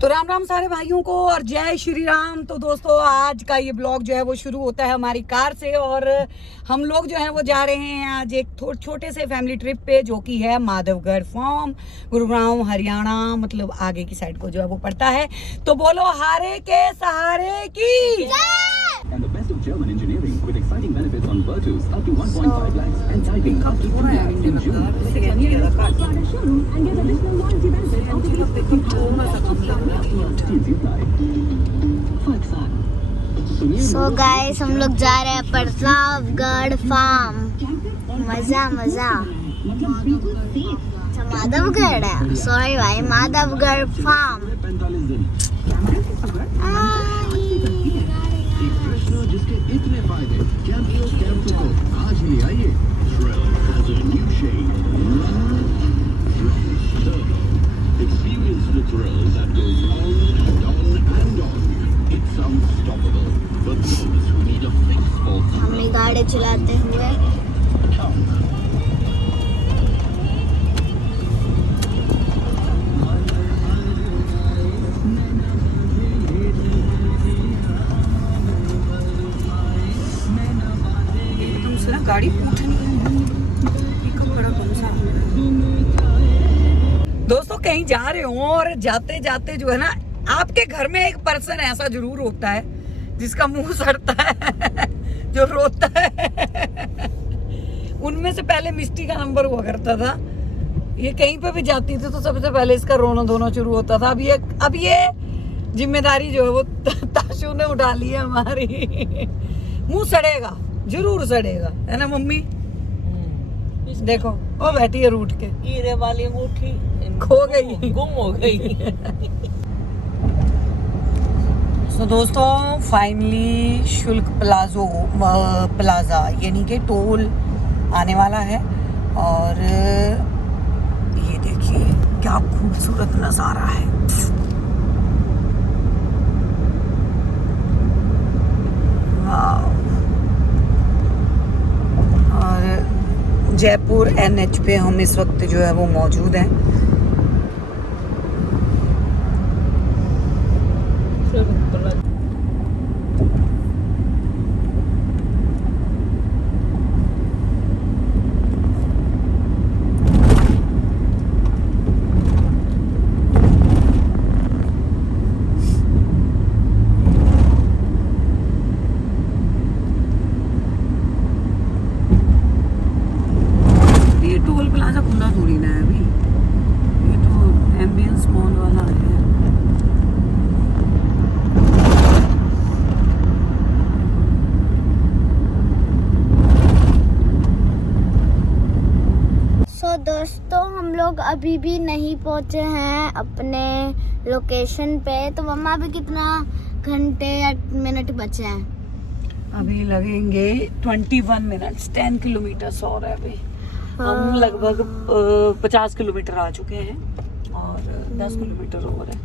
तो राम राम सारे भाइयों को और जय श्री राम। तो दोस्तों आज का ये ब्लॉग जो है वो शुरू होता है हमारी कार से और हम लोग जो है वो जा रहे हैं आज एक छोटे से फैमिली ट्रिप पे जो कि है माधवगढ़ फार्म, गुरुग्राम हरियाणा, मतलब आगे की साइड को जो है वो पड़ता है। तो बोलो हारे के सहारे की। And the best of German engineering with exciting benefits on Virtus up to 1.5 lakhs and typing up to 2 lakhs in June. And get additional warranty benefits up to 50 so guys हम लोग जा रहे हैं प्रतापगढ़ फार्म। मजा मजा। अच्छा माधवगढ़ है, sorry भाई, माधवगढ़ फार्म। जिसके इतने फायदे कैंपियोस कैंपो को आज ले आइए। Shrill has a new shade. Experience the thrill that goes on and on and on. It's unstoppable. But those who need a fix for हमने गाड़ी चलाते हुए गाड़ी दोस्तों कहीं जा रहे हो और जाते जाते जो है ना आपके घर में एक पर्सन ऐसा जरूर होता है जिसका मुंह सड़ता है जो रोता है। उनमें से पहले मिस्टी का नंबर हुआ करता था। ये कहीं पे भी जाती थी तो सबसे पहले इसका रोना धोना शुरू होता था। अब ये जिम्मेदारी जो है वो ताशु ने उठा ली है हमारी। मुंह सड़ेगा, जरूर सड़ेगा, है ना मम्मी? देखो वो बैठी है रूठ के, हीरे वाली अंगूठी खो गई, गुम हो गई। तो दोस्तों फाइनली शुल्क प्लाजा यानी कि टोल आने वाला है और ये देखिए क्या खूबसूरत नज़ारा है। वाह। और जयपुर NH पे हम इस वक्त जो है वो मौजूद हैं। टोल प्लाजा खुला थोड़ी ना है अभी, ये तो एम्बियंस मॉल वाला है। सो दोस्तों हम लोग अभी भी नहीं पहुंचे हैं अपने लोकेशन पे। तो मम्मा अभी कितना घंटे या मिनट बचे हैं? अभी लगेंगे 21 मिनट्स। 10 किलोमीटर और है अभी। हम लगभग 50 किलोमीटर आ चुके हैं और 10 किलोमीटर और है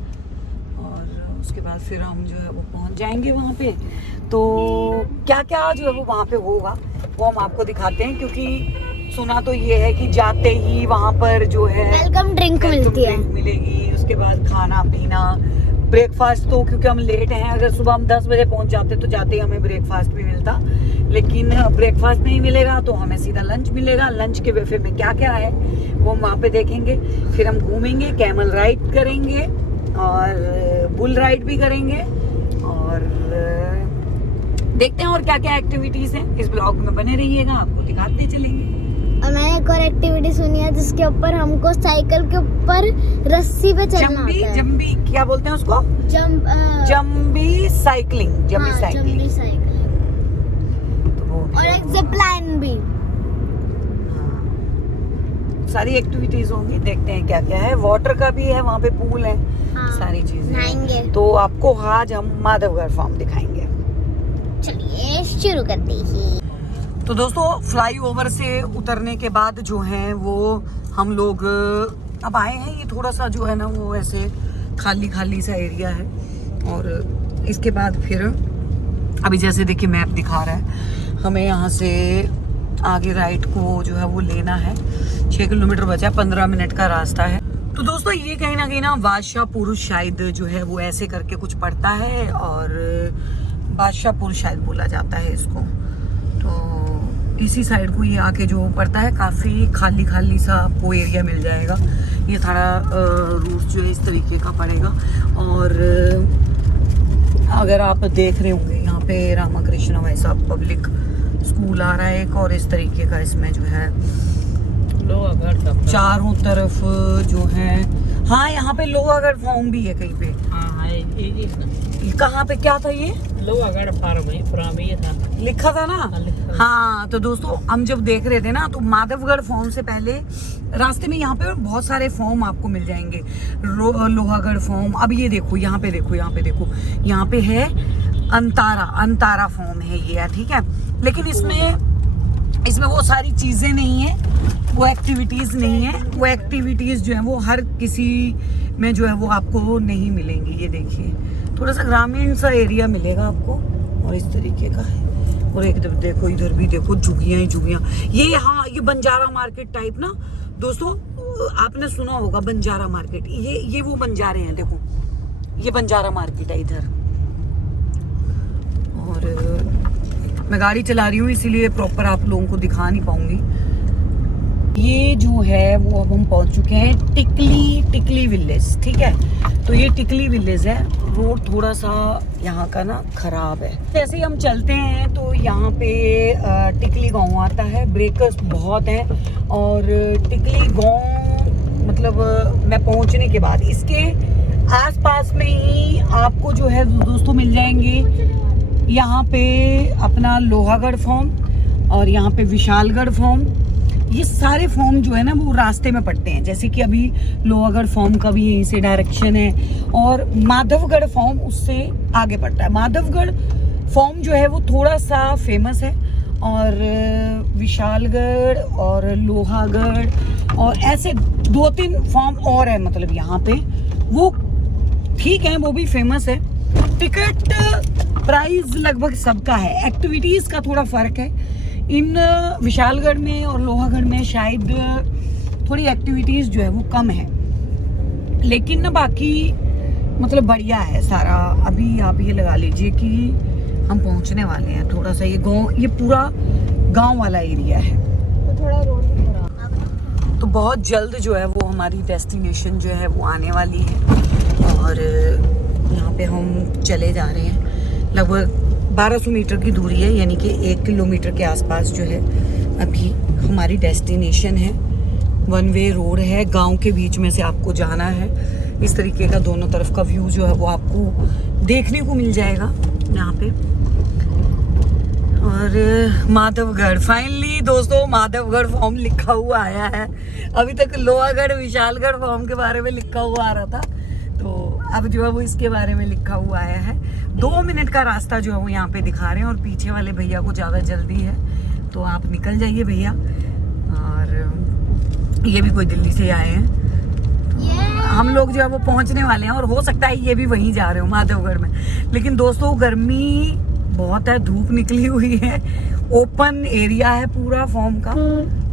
और उसके बाद फिर हम जो है वो पहुंच जाएंगे वहाँ पे। तो क्या क्या जो है वो वहाँ पे होगा वो हम आपको दिखाते हैं, क्योंकि सुना तो ये है कि जाते ही वहाँ पर जो है वेलकम ड्रिंक मिलती है, मिलेगी। उसके बाद खाना पीना, ब्रेकफास्ट तो क्योंकि हम लेट हैं, अगर सुबह हम 10 बजे पहुंच जाते तो जाते ही हमें ब्रेकफास्ट भी मिलता, लेकिन ब्रेकफास्ट नहीं मिलेगा तो हमें सीधा लंच मिलेगा। लंच के बुफे में क्या क्या है वो हम वहाँ पे देखेंगे। फिर हम घूमेंगे, कैमल राइड करेंगे और बुल राइड भी करेंगे और देखते हैं और क्या क्या एक्टिविटीज हैं। इस ब्लॉग में बने रहिएगा, आपको दिखाते चलेंगे। और मैंने एक और एक्टिविटी सुनी है जिसके ऊपर हमको साइकिल के ऊपर रस्सी पे चलना होता है। जंबी क्या बोलते हैं उसको? जंबी साइकिलिंग। जंबी साइकिलिंग और एक जिप लाइन भी। सारी एक्टिविटीज होंगी, देखते हैं क्या क्या है। वाटर का भी है वहाँ पे, पूल है, सारी चीजें। तो आपको आज हम माधवगढ़ फार्म दिखाएंगे। चलिए शुरू करते ही। तो दोस्तों फ्लाईओवर से उतरने के बाद जो है वो हम लोग अब आए हैं। ये थोड़ा सा जो है ना वो ऐसे खाली खाली सा एरिया है और इसके बाद फिर अभी जैसे देखिए मैप दिखा रहा है, हमें यहाँ से आगे राइट को जो है वो लेना है। 6 किलोमीटर बचा, 15 मिनट का रास्ता है तो दोस्तों ये कहीं ना बादशाहपुर शायद जो है वो ऐसे करके कुछ पड़ता है, और बादशाहपुर शायद बोला जाता है इसको। तो इसी साइड को ये आके जो पड़ता है, काफ़ी खाली खाली सा आपको एरिया मिल जाएगा। ये सारा रूट जो है इस तरीके का पड़ेगा। और अगर आप देख रहे होंगे यहाँ पे रामाकृष्ण वैसा पब्लिक स्कूल आ रहा है एक, और इस तरीके का इसमें जो है लोहागढ़ का चारों तरफ जो है। हाँ, यहाँ पे लोहागढ़ फार्म भी है कहीं पे। हाँ ये कहाँ पे क्या था ये? लोहागढ़ फार्म है, पुराना ये था, लिखा था ना। हाँ, लिखा था। हाँ, तो दोस्तों हम जब देख रहे थे ना, तो माधवगढ़ फार्म से पहले रास्ते में यहाँ पे बहुत सारे फार्म आपको मिल जाएंगे। लोहागढ़ फार्म, अब ये देखो यहाँ पे देखो, यहाँ पे देखो, यहाँ पे है अंतारा फार्म है ये, ठीक है। लेकिन इसमें वो सारी चीजें नहीं है, वो एक्टिविटीज नहीं है। वो एक्टिविटीज जो है वो हर किसी में जो है वो आपको नहीं मिलेंगी। ये देखिए, थोड़ा सा ग्रामीण सा एरिया मिलेगा आपको, और इस तरीके का है। और एक देखो, इधर भी देखो, झुग्गियां ही झुग्गियां। ये हाँ, ये बंजारा मार्केट टाइप ना दोस्तों, आपने सुना होगा बंजारा मार्केट। ये वो बंजारे हैं, देखो ये बंजारा मार्केट है इधर। और मैं गाड़ी चला रही हूँ इसीलिए प्रॉपर आप लोगों को दिखा नहीं पाऊंगी। ये जो है वो अब हम पहुंच चुके हैं टिकली विलेज, ठीक है। तो ये टिकली विलेज है। रोड थोड़ा सा यहाँ का ना खराब है। जैसे ही हम चलते हैं तो यहाँ पे टिकली गांव आता है। ब्रेकर्स बहुत हैं, और टिकली गांव मतलब मैं पहुँचने के बाद इसके आसपास में ही आपको जो है दोस्तों मिल जाएंगे यहाँ पे अपना लोहागढ़ फार्म, और यहाँ पे विशालगढ़ फार्म। ये सारे फॉर्म जो है ना वो रास्ते में पड़ते हैं। जैसे कि अभी लोहागढ़ फॉर्म का भी यहीं से डायरेक्शन है, और माधवगढ़ फॉर्म उससे आगे पड़ता है। माधवगढ़ फॉर्म जो है वो थोड़ा सा फेमस है, और विशालगढ़ और लोहागढ़ और ऐसे 2-3 फॉर्म और है, मतलब यहाँ पे वो ठीक है, वो भी फेमस है। टिकट प्राइस लगभग सबका है, एक्टिविटीज़ का थोड़ा फर्क है। इन विशालगढ़ में और लोहागढ़ में शायद थोड़ी एक्टिविटीज़ जो है वो कम है, लेकिन ना बाकी मतलब बढ़िया है सारा। अभी आप ये लगा लीजिए कि हम पहुंचने वाले हैं। थोड़ा सा ये गांव, ये पूरा गांव वाला एरिया है, तो थोड़ा रोड भी खराब। तो बहुत जल्द जो है वो हमारी डेस्टिनेशन जो है वो आने वाली है। और यहाँ पे हम चले जा रहे हैं, लगभग 1200 मीटर की दूरी है, यानी कि 1 किलोमीटर के आसपास जो है अभी हमारी डेस्टिनेशन है। 1 वे रोड है, गांव के बीच में से आपको जाना है। इस तरीके का दोनों तरफ का व्यू जो है वो आपको देखने को मिल जाएगा यहाँ पे। और माधवगढ़, फाइनली दोस्तों माधवगढ़ फॉर्म लिखा हुआ आया है। अभी तक लोहागढ़ विशालगढ़ फॉर्म के बारे में लिखा हुआ आ रहा था, तो अब जो है वो इसके बारे में लिखा हुआ आया है। 2 मिनट का रास्ता जो है वो यहाँ पे दिखा रहे हैं, और पीछे वाले भैया को ज़्यादा जल्दी है तो आप निकल जाइए भैया। और ये भी कोई दिल्ली से आए हैं, हम लोग जो है वो पहुँचने वाले हैं, और हो सकता है ये भी वहीं जा रहे हो माधवगढ़ में। लेकिन दोस्तों गर्मी बहुत है, धूप निकली हुई है, ओपन एरिया है पूरा फॉर्म का,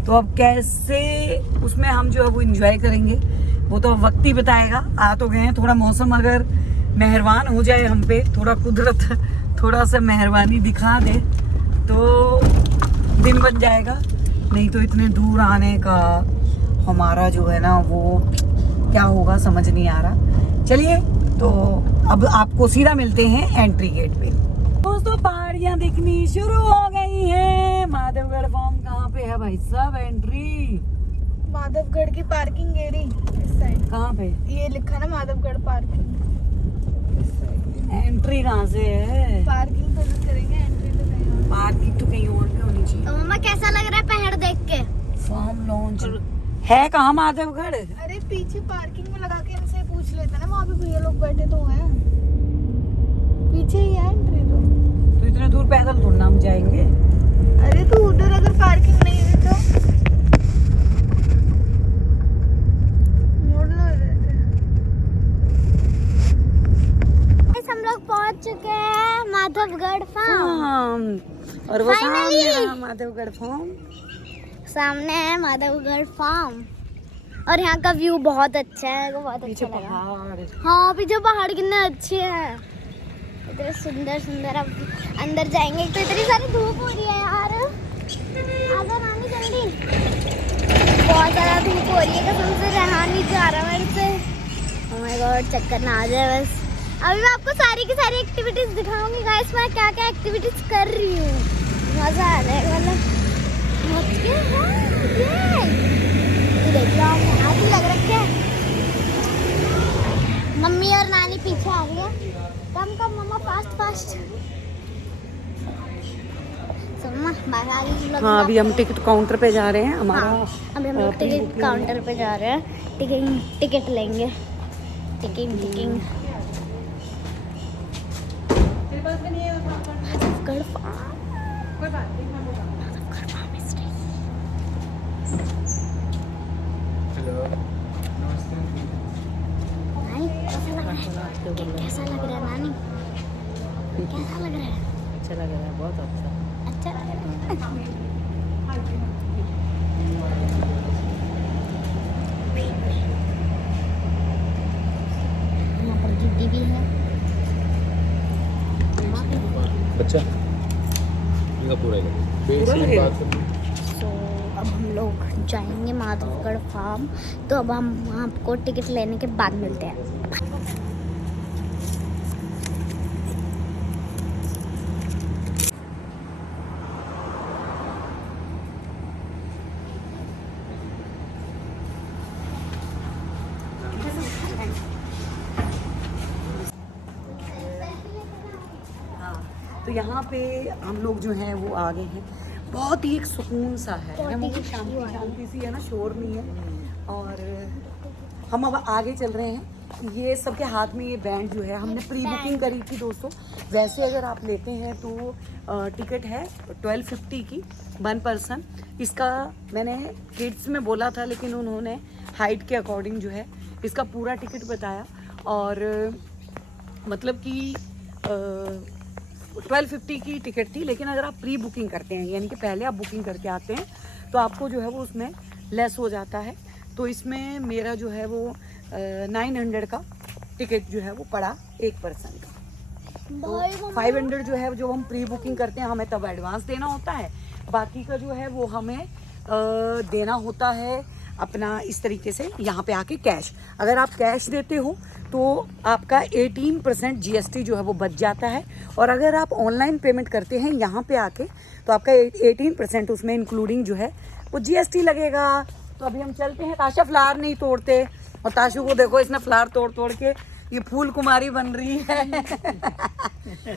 तो अब कैसे उसमें हम जो है वो इंजॉय करेंगे वो तो वक्त ही बताएगा। आ तो गए हैं, थोड़ा मौसम अगर मेहरबान हो जाए हम पे, थोड़ा कुदरत थोड़ा सा मेहरबानी दिखा दे तो दिन बन जाएगा। नहीं तो इतने दूर आने का हमारा जो है ना वो क्या होगा समझ नहीं आ रहा। चलिए तो अब आपको सीधा मिलते हैं एंट्री गेट पे। दोस्तों पहाड़ियाँ दिखनी शुरू हो गई हैं। माधवगढ़ फॉर्म कहाँ पे है भाई साहब? एंट्री माधवगढ़ की पार्किंग एरिया इस साइड। कहाँ पे ये लिखा ना माधवगढ़ पार्किंग। एंट्री कहाँ से है? पार्किंग तो नहीं करेंगे, एंट्री तो कहीं और। पार्किंग तो कहीं और पे होनी चाहिए। तो मम्मा कैसा लग रहा है पहाड़ देख के? फार्म लॉन्च है कहाँ माधवगढ़? अरे पीछे पार्किंग में लगा के इनसे पूछ लेते ना, वहाँ पे भैया लोग बैठे तो हैं, पीछे ही है एंट्री। तो इतने दूर पैदल थोड़ा हम जाएंगे। अरे तो उधर अगर पार्किंग नहीं है तो मोड़ लो इधर। हम लोग पहुंच चुके हैं माधवगढ़ फार्म, और वो Finally! सामने है माधवगढ़ फार्म। सामने है माधवगढ़ फार्म। और यहाँ का व्यू बहुत अच्छा है, मेरे को बहुत पीछे अच्छा लगा। पहाड़। हाँ पीछे पहाड़ कितने अच्छे हैं, इतने सुंदर सुंदर। अब अंदर जाएंगे तो इतनी सारी धूप हो रही है यार, आजा नानी जल्दी, बहुत ज़्यादा धूप हो रही है, कसम से रहा नहीं जा रहा मेरे से। ओह माय गॉड, चक्कर ना आ जाए बस। अभी मैं आपको सारी की सारी एक्टिविटीज़ दिखाऊंगी गाइस, मैं क्या क्या एक्टिविटीज़ कर रही हूँ, मज़ा आ जाएगा। मतलब देख लो आप ही लग रखे हैं। मम्मी और नानी पीछे आ रही है, कम कम मम्मा, फास्ट फास्ट। हाँ अभी हम टिकट काउंटर पे जा रहे हैं, हमारा अभी हम लोग टिकट काउंटर पे जा रहे हैं, टिकट लेंगे, टिकट कैसा लग रहा है नानी, कैसा लग रहा है? अच्छा लग रहा है, बहुत अच्छा। अच्छा लग रहा है। यहाँ पर गिद्दी भी है। बच्चा इनका पूरा सो अब हम लोग जाएंगे माधवगढ़ फार्म, तो अब हम आपको टिकट लेने के बाद मिलते हैं। तो यहाँ पे हम लोग जो हैं वो आ गए हैं, बहुत ही एक सुकून सा है, बहुत शांति शांति सी है ना, शोर नहीं है। और हम अब आगे चल रहे हैं। ये सबके हाथ में ये बैंड जो है, हमने प्री बुकिंग करी थी दोस्तों। वैसे अगर आप लेते हैं तो टिकट है 1250 की 1 पर्सन। इसका मैंने किड्स में बोला था, लेकिन उन्होंने हाइट के अकॉर्डिंग जो है इसका पूरा टिकट बताया। और मतलब कि 1250 की टिकट थी, लेकिन अगर आप प्री बुकिंग करते हैं, यानी कि पहले आप बुकिंग करके आते हैं, तो आपको जो है वो उसमें लेस हो जाता है। तो इसमें मेरा जो है वो 900 का टिकट जो है वो पड़ा 1 पर्सन का। तो 500 जो है, जो हम प्री बुकिंग करते हैं, हमें तब एडवांस देना होता है, बाकी का जो है वो हमें देना होता है अपना इस तरीके से यहाँ पे आके कैश। अगर आप कैश देते हो तो आपका 18% GST जो है वो बच जाता है, और अगर आप ऑनलाइन पेमेंट करते हैं यहाँ पे आके तो आपका 18% उसमें इंक्लूडिंग जो है वो GST लगेगा। तो अभी हम चलते हैं। ताशा फ्लावर नहीं तोड़ते, और ताशु को देखो, इसने फ्लावर तोड़ तोड़ के ये फूल कुमारी बन रही है।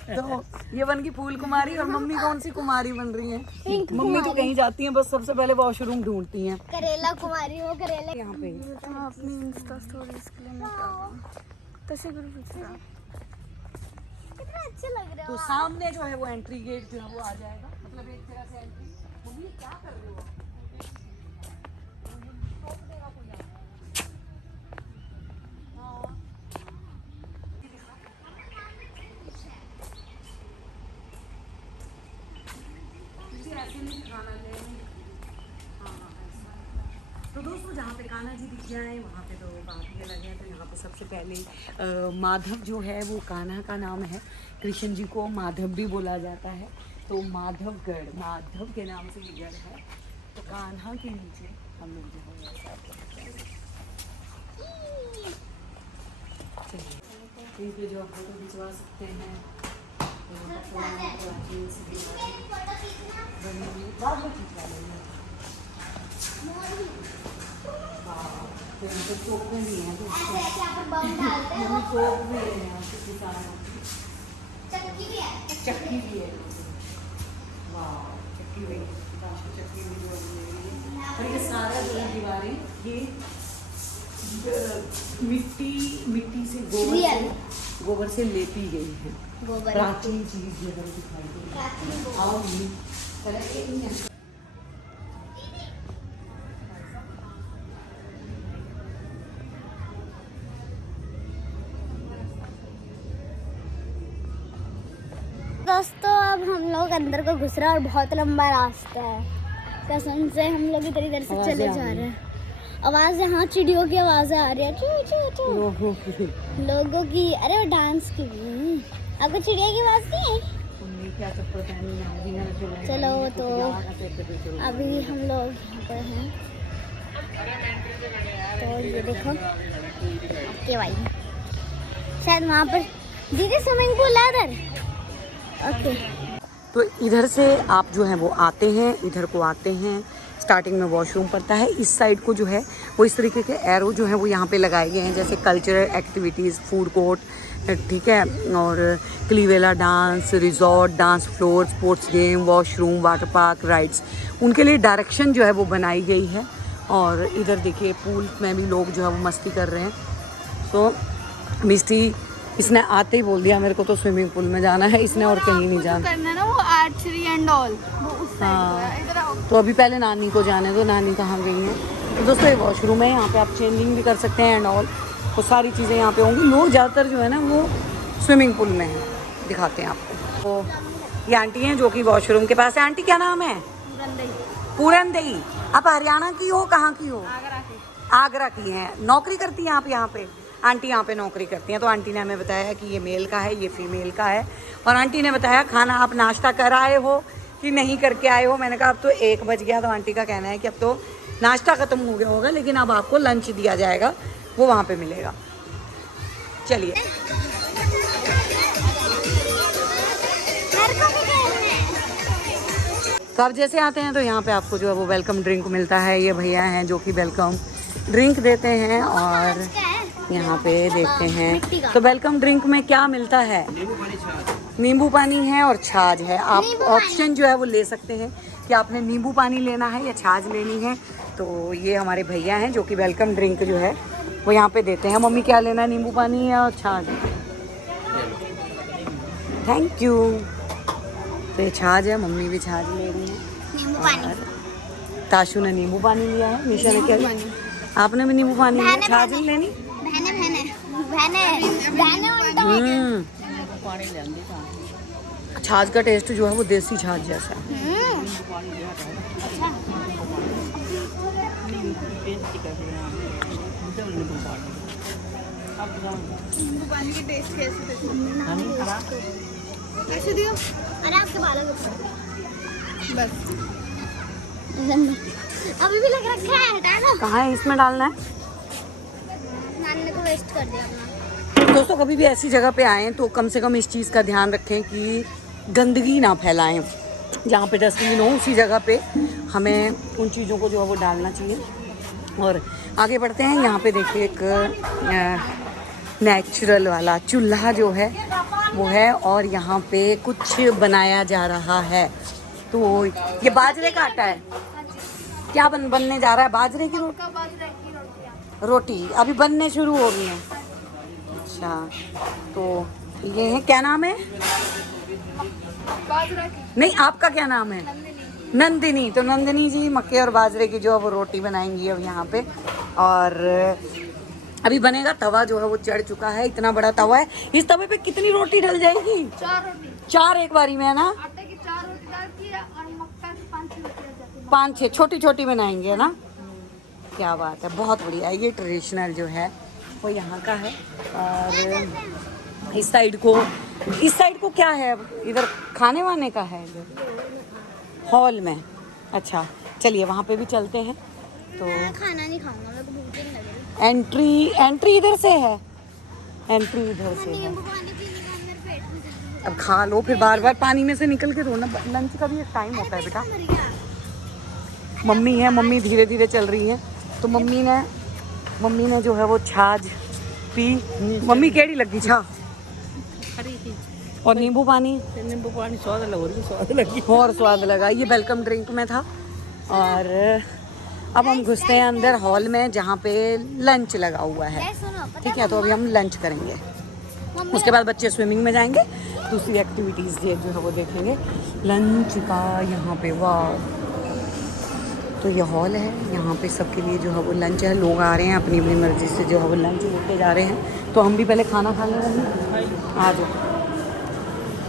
तो ये बन गई फूल कुमारी, और मम्मी कौन सी कुमारी बन रही है? मम्मी तो कहीं जाती हैं बस सबसे पहले वॉशरूम ढूंढती हैं। करेला कुमारी हो, करेला यहाँ पे अपनी इंस्टा स्टोरीज के लिए कितना अच्छे लग रहे तो हो। सामने जो है वो एंट्री गेट जो है वो आ जाएगा, मतलब एक तरह से एंट्री। मम्मी क्या कर रहे हो? तो दोस्तों जहाँ पे कान्हा जी दिख जाए वहाँ पे तो बात ये लगे। तो यहाँ पे सबसे पहले माधव जो है वो कान्हा का नाम है, कृष्ण जी को माधव भी बोला जाता है, तो माधवगढ़, माधव के नाम से ये गढ़ है। तो कान्हा के नीचे हम लोग जो है चलिए इनके जो फोटो खिंचवा सकते हैं। तो यहाँ पे टोकरे भी हैं, तो टोक भी है यहाँ पे किसानों की। चक्की भी है, वाह चक्की भी, चक्की भी जो है। और ये सारा जो है दीवारें ये मिट्टी से गोबर से लेपी गई है। प्राचीन चीज जो है दिखाई दे रही है। दोस्तों अब हम लोग अंदर को घुस रहे हैं, और बहुत लंबा रास्ता है, कसम से हम लोग इधर से चले जा रहे हैं। आवाज यहाँ चिड़ियों की आवाजें आ रही है, चू चू चू। लोगों की, अरे वो डांस की भी। आपको चिड़िया की आवाज नहीं है? चलो तो अभी हम लोग यहाँ पर हैं, तो ये देखो ओके भाई, शायद वहाँ पर दीदी स्विमिंग पूल है उधर। ओके, तो इधर से आप जो है वो आते हैं, इधर को आते हैं, स्टार्टिंग में वॉशरूम पड़ता है। इस साइड को जो है वो इस तरीके के एरो जो है वो यहाँ पे लगाए गए हैं, जैसे कल्चरल एक्टिविटीज़, फूड कोर्ट, ठीक है, और क्लीवेला dance, resort, dance floor, sports game, washroom, water park, rides, उनके लिए डायरेक्शन जो है वो बनाई गई है। और इधर देखिए पूल में भी लोग जो है वो मस्ती कर रहे हैं। तो मिस्टी इसने आते ही बोल दिया मेरे को तो स्विमिंग पूल में जाना है, इसने और कहीं नहीं जाना करना ना, वो आर्चरी एंड ऑल, वो उस हाँ। इधर आओ। तो अभी पहले नानी को जाने दो, नानी कहाँ गई हैं। तो दोस्तों ये वॉशरूम है, यहाँ पे आप चेंजिंग भी कर सकते हैं एंड ऑल, वो सारी चीज़ें यहाँ पे होंगी। लोग ज़्यादातर जो है ना वो स्विमिंग पूल में हैं, दिखाते हैं आपको। तो ये आंटी हैं जो कि वॉशरूम के पास है। आंटी क्या नाम है? पूरन दही। आप हरियाणा की हो, कहाँ की हो? आगरा की हैं। नौकरी करती हैं आप यहाँ पे? आंटी यहाँ पे नौकरी करती हैं। तो आंटी ने हमें बताया कि ये मेल का है, ये फीमेल का है। और आंटी ने बताया खाना आप नाश्ता कर आए हो कि नहीं करके आए हो। मैंने कहा अब तो 1 बज गया, तो आंटी का कहना है कि अब तो नाश्ता ख़त्म हो गया होगा, लेकिन अब आपको लंच दिया जाएगा, वो वहाँ पे मिलेगा। चलिए तो आप जैसे आते हैं तो यहाँ पे आपको जो है वो वेलकम ड्रिंक मिलता है। ये भैया हैं जो कि वेलकम ड्रिंक देते हैं। और यहाँ पे देखते हैं तो वेलकम ड्रिंक में क्या मिलता है? नींबू पानी है और छाछ है। आप ऑप्शन जो है वो ले सकते हैं कि आपने नींबू पानी लेना है या छाछ लेनी है। तो ये हमारे भैया हैं जो कि वेलकम ड्रिंक जो है वो यहाँ पे देते हैं। मम्मी क्या लेना है, नींबू पानी या छाछ? Thank you. तो ये छाछ है, मम्मी भी छाछ ले रही है। नींबू पानी। ताशु ने नींबू पानी लिया है, निशा ने क्या लिया? आपने भी नींबू पानी लिया, छाछ नहीं लेनी? बहने बहने बहने बहने उल्टा छाछ का टेस्ट जो है वो देसी छाछ जैसा है। नींबू पानी की टेस्ट कैसे दियो? अरे आपके बालों में बस अभी भी लग रखा है, हटा लो। कहाँ है? इसमें डालना है। नानी ने तो वेस्ट कर दिया अपना। दोस्तों कभी भी ऐसी जगह पे आएँ तो कम से कम इस चीज़ का ध्यान रखें कि गंदगी ना फैलाएं। जहाँ पे डस्टबिन हो उसी जगह पे हमें उन चीज़ों को जो है वो डालना चाहिए। और आगे बढ़ते हैं। यहाँ पे देखिए एक नेचुरल वाला चूल्हा जो है वो है, और यहाँ पे कुछ बनाया जा रहा है। तो ये बाजरे का आटा है। क्या बनने जा रहा है? बाजरे की रोटी अभी बनने शुरू हो गई है। अच्छा, तो ये है, क्या नाम है? नहीं, आपका क्या नाम है? नंदिनी। तो नंदिनी जी मक्के और बाजरे की जो है वो रोटी बनाएंगी अब यहाँ पे। और अभी बनेगा। तवा जो है वो चढ़ चुका है, इतना बड़ा तवा है। इस तवे पे कितनी रोटी डल जाएगी? 4 रोटी। 4 एक बारी में है ना? आटे की 4 रोटी डालती है और मक्का की 5 रोटी डल जाती है। 5-6 छोटी छोटी बनाएंगे, है ना? क्या बात है, बहुत बढ़िया। ये ट्रेडिशनल जो है वो यहाँ का है। और इस साइड को क्या है? इधर खाने वाने का है, इधर हॉल में। अच्छा चलिए वहाँ पे भी चलते हैं। तो मैं खाना नहीं खाऊंगा, मेरे को भूख नहीं लगी। एंट्री इधर से है, एंट्री इधर से है। नींबू पानी पीने का मेरे पेट में दर्द हो अब खा लो, फिर बार बार पानी में से निकल के रोना। लंच का भी एक टाइम होता है बेटा। गया। मम्मी है, मम्मी धीरे धीरे चल रही है। तो मम्मी ने जो है वो छाछ पी। मम्मी केड़ी लगी छा? और नींबू पानी स्वाद लगी। और स्वाद लगा। ये वेलकम ड्रिंक में था। और अब हम घुसते हैं अंदर हॉल में जहाँ पे लंच लगा हुआ है। ठीक है, तो अभी हम लंच करेंगे। उसके बाद बच्चे स्विमिंग में जाएंगे, दूसरी एक्टिविटीज़ जो है वो देखेंगे। लंच का यहाँ पे वाह। तो ये हॉल है, यहाँ पे सबके लिए जो है वो लंच है। लोग आ रहे हैं अपनी अपनी मर्ज़ी से जो है वो लंच लेके जा रहे हैं। तो हम भी पहले खाना खा लेंगे। आ जाओ।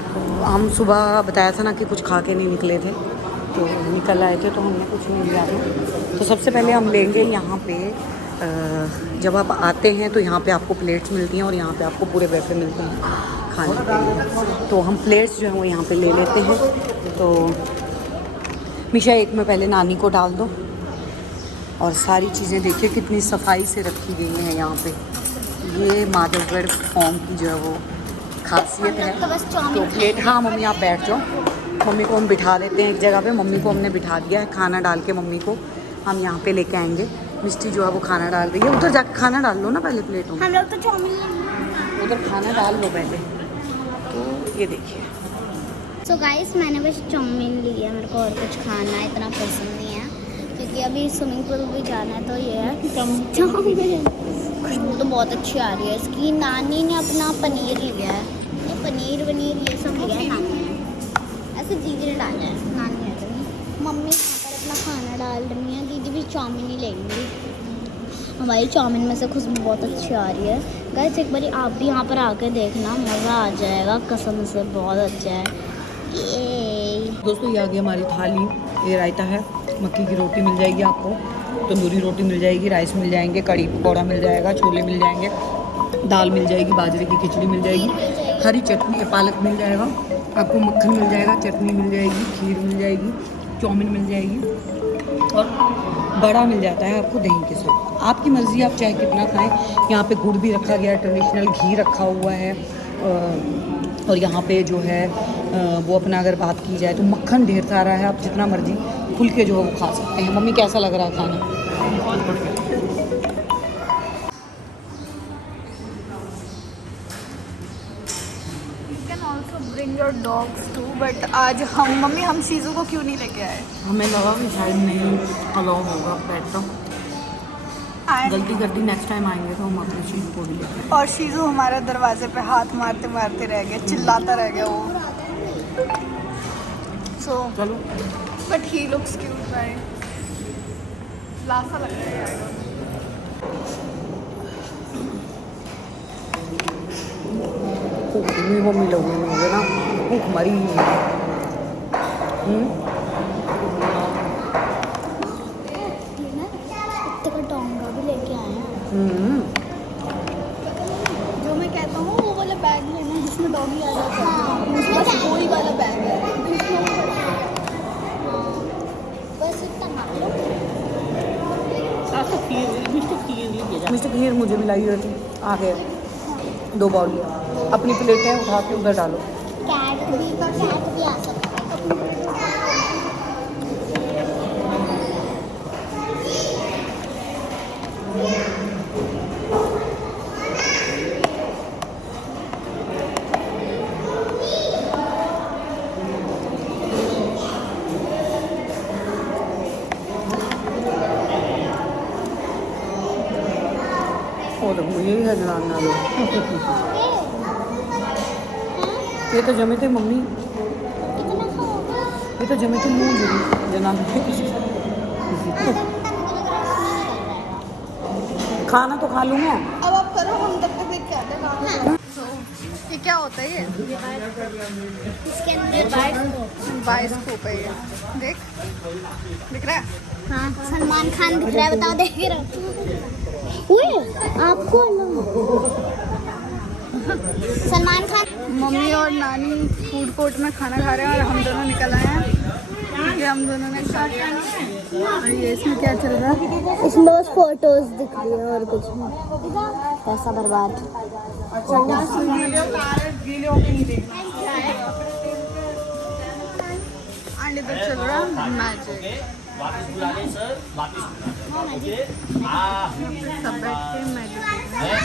तो हम सुबह बताया था ना कि कुछ खा के नहीं निकले थे, तो निकल आए थे, तो हमने कुछ नहीं लिया था। तो सबसे पहले हम लेंगे यहाँ पे जब आप आते हैं तो यहाँ पे आपको प्लेट्स मिलती हैं और यहाँ पे आपको पूरे बैठे मिलते हैं खाने के लिए। तो हम प्लेट्स जो हैं वो यहाँ पे ले लेते हैं। तो मिशा एक में पहले नानी को डाल दो। और सारी चीज़ें देखिए कितनी सफाई से रखी गई हैं यहाँ पे। ये माधवगढ़ फॉर्म की जो है वो खासियत है। तो प्लेट, हाँ मम्मी आप बैठ जाओ। मम्मी को हम बिठा देते हैं एक जगह पे। मम्मी को हमने बिठा दिया है, खाना डाल के मम्मी को हम यहाँ पे लेके आएंगे। मिष्टी जो है वो खाना डाल रही है। उधर जाके खाना डाल लो ना पहले प्लेटों में। हम लोग तो चाउमीन उधर खाना डाल लो पहले। तो ये देखिए। सो गाइस मैंने बस चाउमीन ली है, मेरे को और कुछ खाना इतना पसंद नहीं है क्योंकि अभी स्विमिंग पूल भी जाना है। तो ये है चाउमीन। खुशबू तो बहुत अच्छी आ रही है इसकी। नानी ने अपना पनीर लिया है, ये पनीर ये सब लिया है नानी ने। ऐसे दीदी ने डाला है, नानी ने तो नहीं। मम्मी यहाँ पर अपना खाना डाल रही है, दीदी भी चाउमीन ही लेंगी। हमारी चाउमीन में से खुशबू बहुत अच्छी आ रही है। गाइस एक बारी आप भी यहाँ पर आके देखना, मज़ा आ जाएगा कसम से, बहुत अच्छा है। दोस्तों ये आ गई हमारी थाली। ये रायता है, मक्की की रोटी मिल जाएगी आपको, तंदूरी रोटी मिल जाएगी, राइस मिल जाएंगे, कड़ी पकौड़ा मिल जाएगा, छोले मिल जाएंगे, दाल मिल जाएगी, बाजरे की खिचड़ी मिल जाएगी, हरी चटनी पालक मिल जाएगा आपको, मक्खन मिल जाएगा, चटनी मिल जाएगी, खीर मिल जाएगी, चाउमीन मिल जाएगी और बड़ा मिल जाता है आपको दही के साथ। आपकी मर्ज़ी, आप चाहे कितना खाएं। यहाँ पे गुड़ भी रखा गया है, ट्रेडिशनल घी रखा हुआ है। और यहाँ पे जो है वो अपना अगर बात की जाए तो मक्खन ढेर सारा है। आप जितना मर्जी खुल के जो है वो खा सकते हैं। मम्मी कैसा लग रहा है खाना? Bring your dogs too, but आज हम शीजू को क्यों नहीं लेके आए? हमें लगा कि शायद नहीं अलाउ होगा पेट तो। गलती कर दी, नेक्स्ट टाइम आएंगे तो हम अपनी शीजू को भी लेंगे। और शीजू हमारे दरवाजे पे हाथ मारते मारते रह गया, चिल्लाता रह गया वो। So चलो, but he looks cute, right? Lasa लग रहा है। भूख मम्मी लोग होंगे ना, भूख मरी हुई है। कुत्ते का डोंगा भी लेके आए हैं। जो मैं कहता हूँ वो वाला बैग लेना जिसमें डॉगी आ जाता है, बस वही वाला बैग है। बस इतना मान लो। मिस्टर खीर मुझे भी लाई हुई थी, आ गए 2 बाउल। अपनी प्लेट है, उठा के उधर डालो। कैट भी आ सकता है। और मुझे है जनाना लो। ये तो जमे थे मम्मी, ये तो जमे थे मुँह जनाना। खाना तो खा लूँ मैं। अब आप करो, हम तब तक देख के आते हैं। ये क्या होता है? ये इसके अंदर बाइस्कोप है ये, देख दिख रहा है? हाँ सलमान खान दिख रहा है, बताओ देख रहा आपको सलमान खान। मम्मी और नानी फूड कोर्ट में खाना खा रहे हैं और हम दोनों निकल आए हैं क्योंकि हम दोनों ने खा लिया। और ये इसमें क्या चल रहा है? इसमें बस फोटोज दिख रही है और कुछ नहीं। पैसा बर्बाद। एंड इधर चल रहा है मैजिक। सब बैठ के मैजिक देख रहे हैं।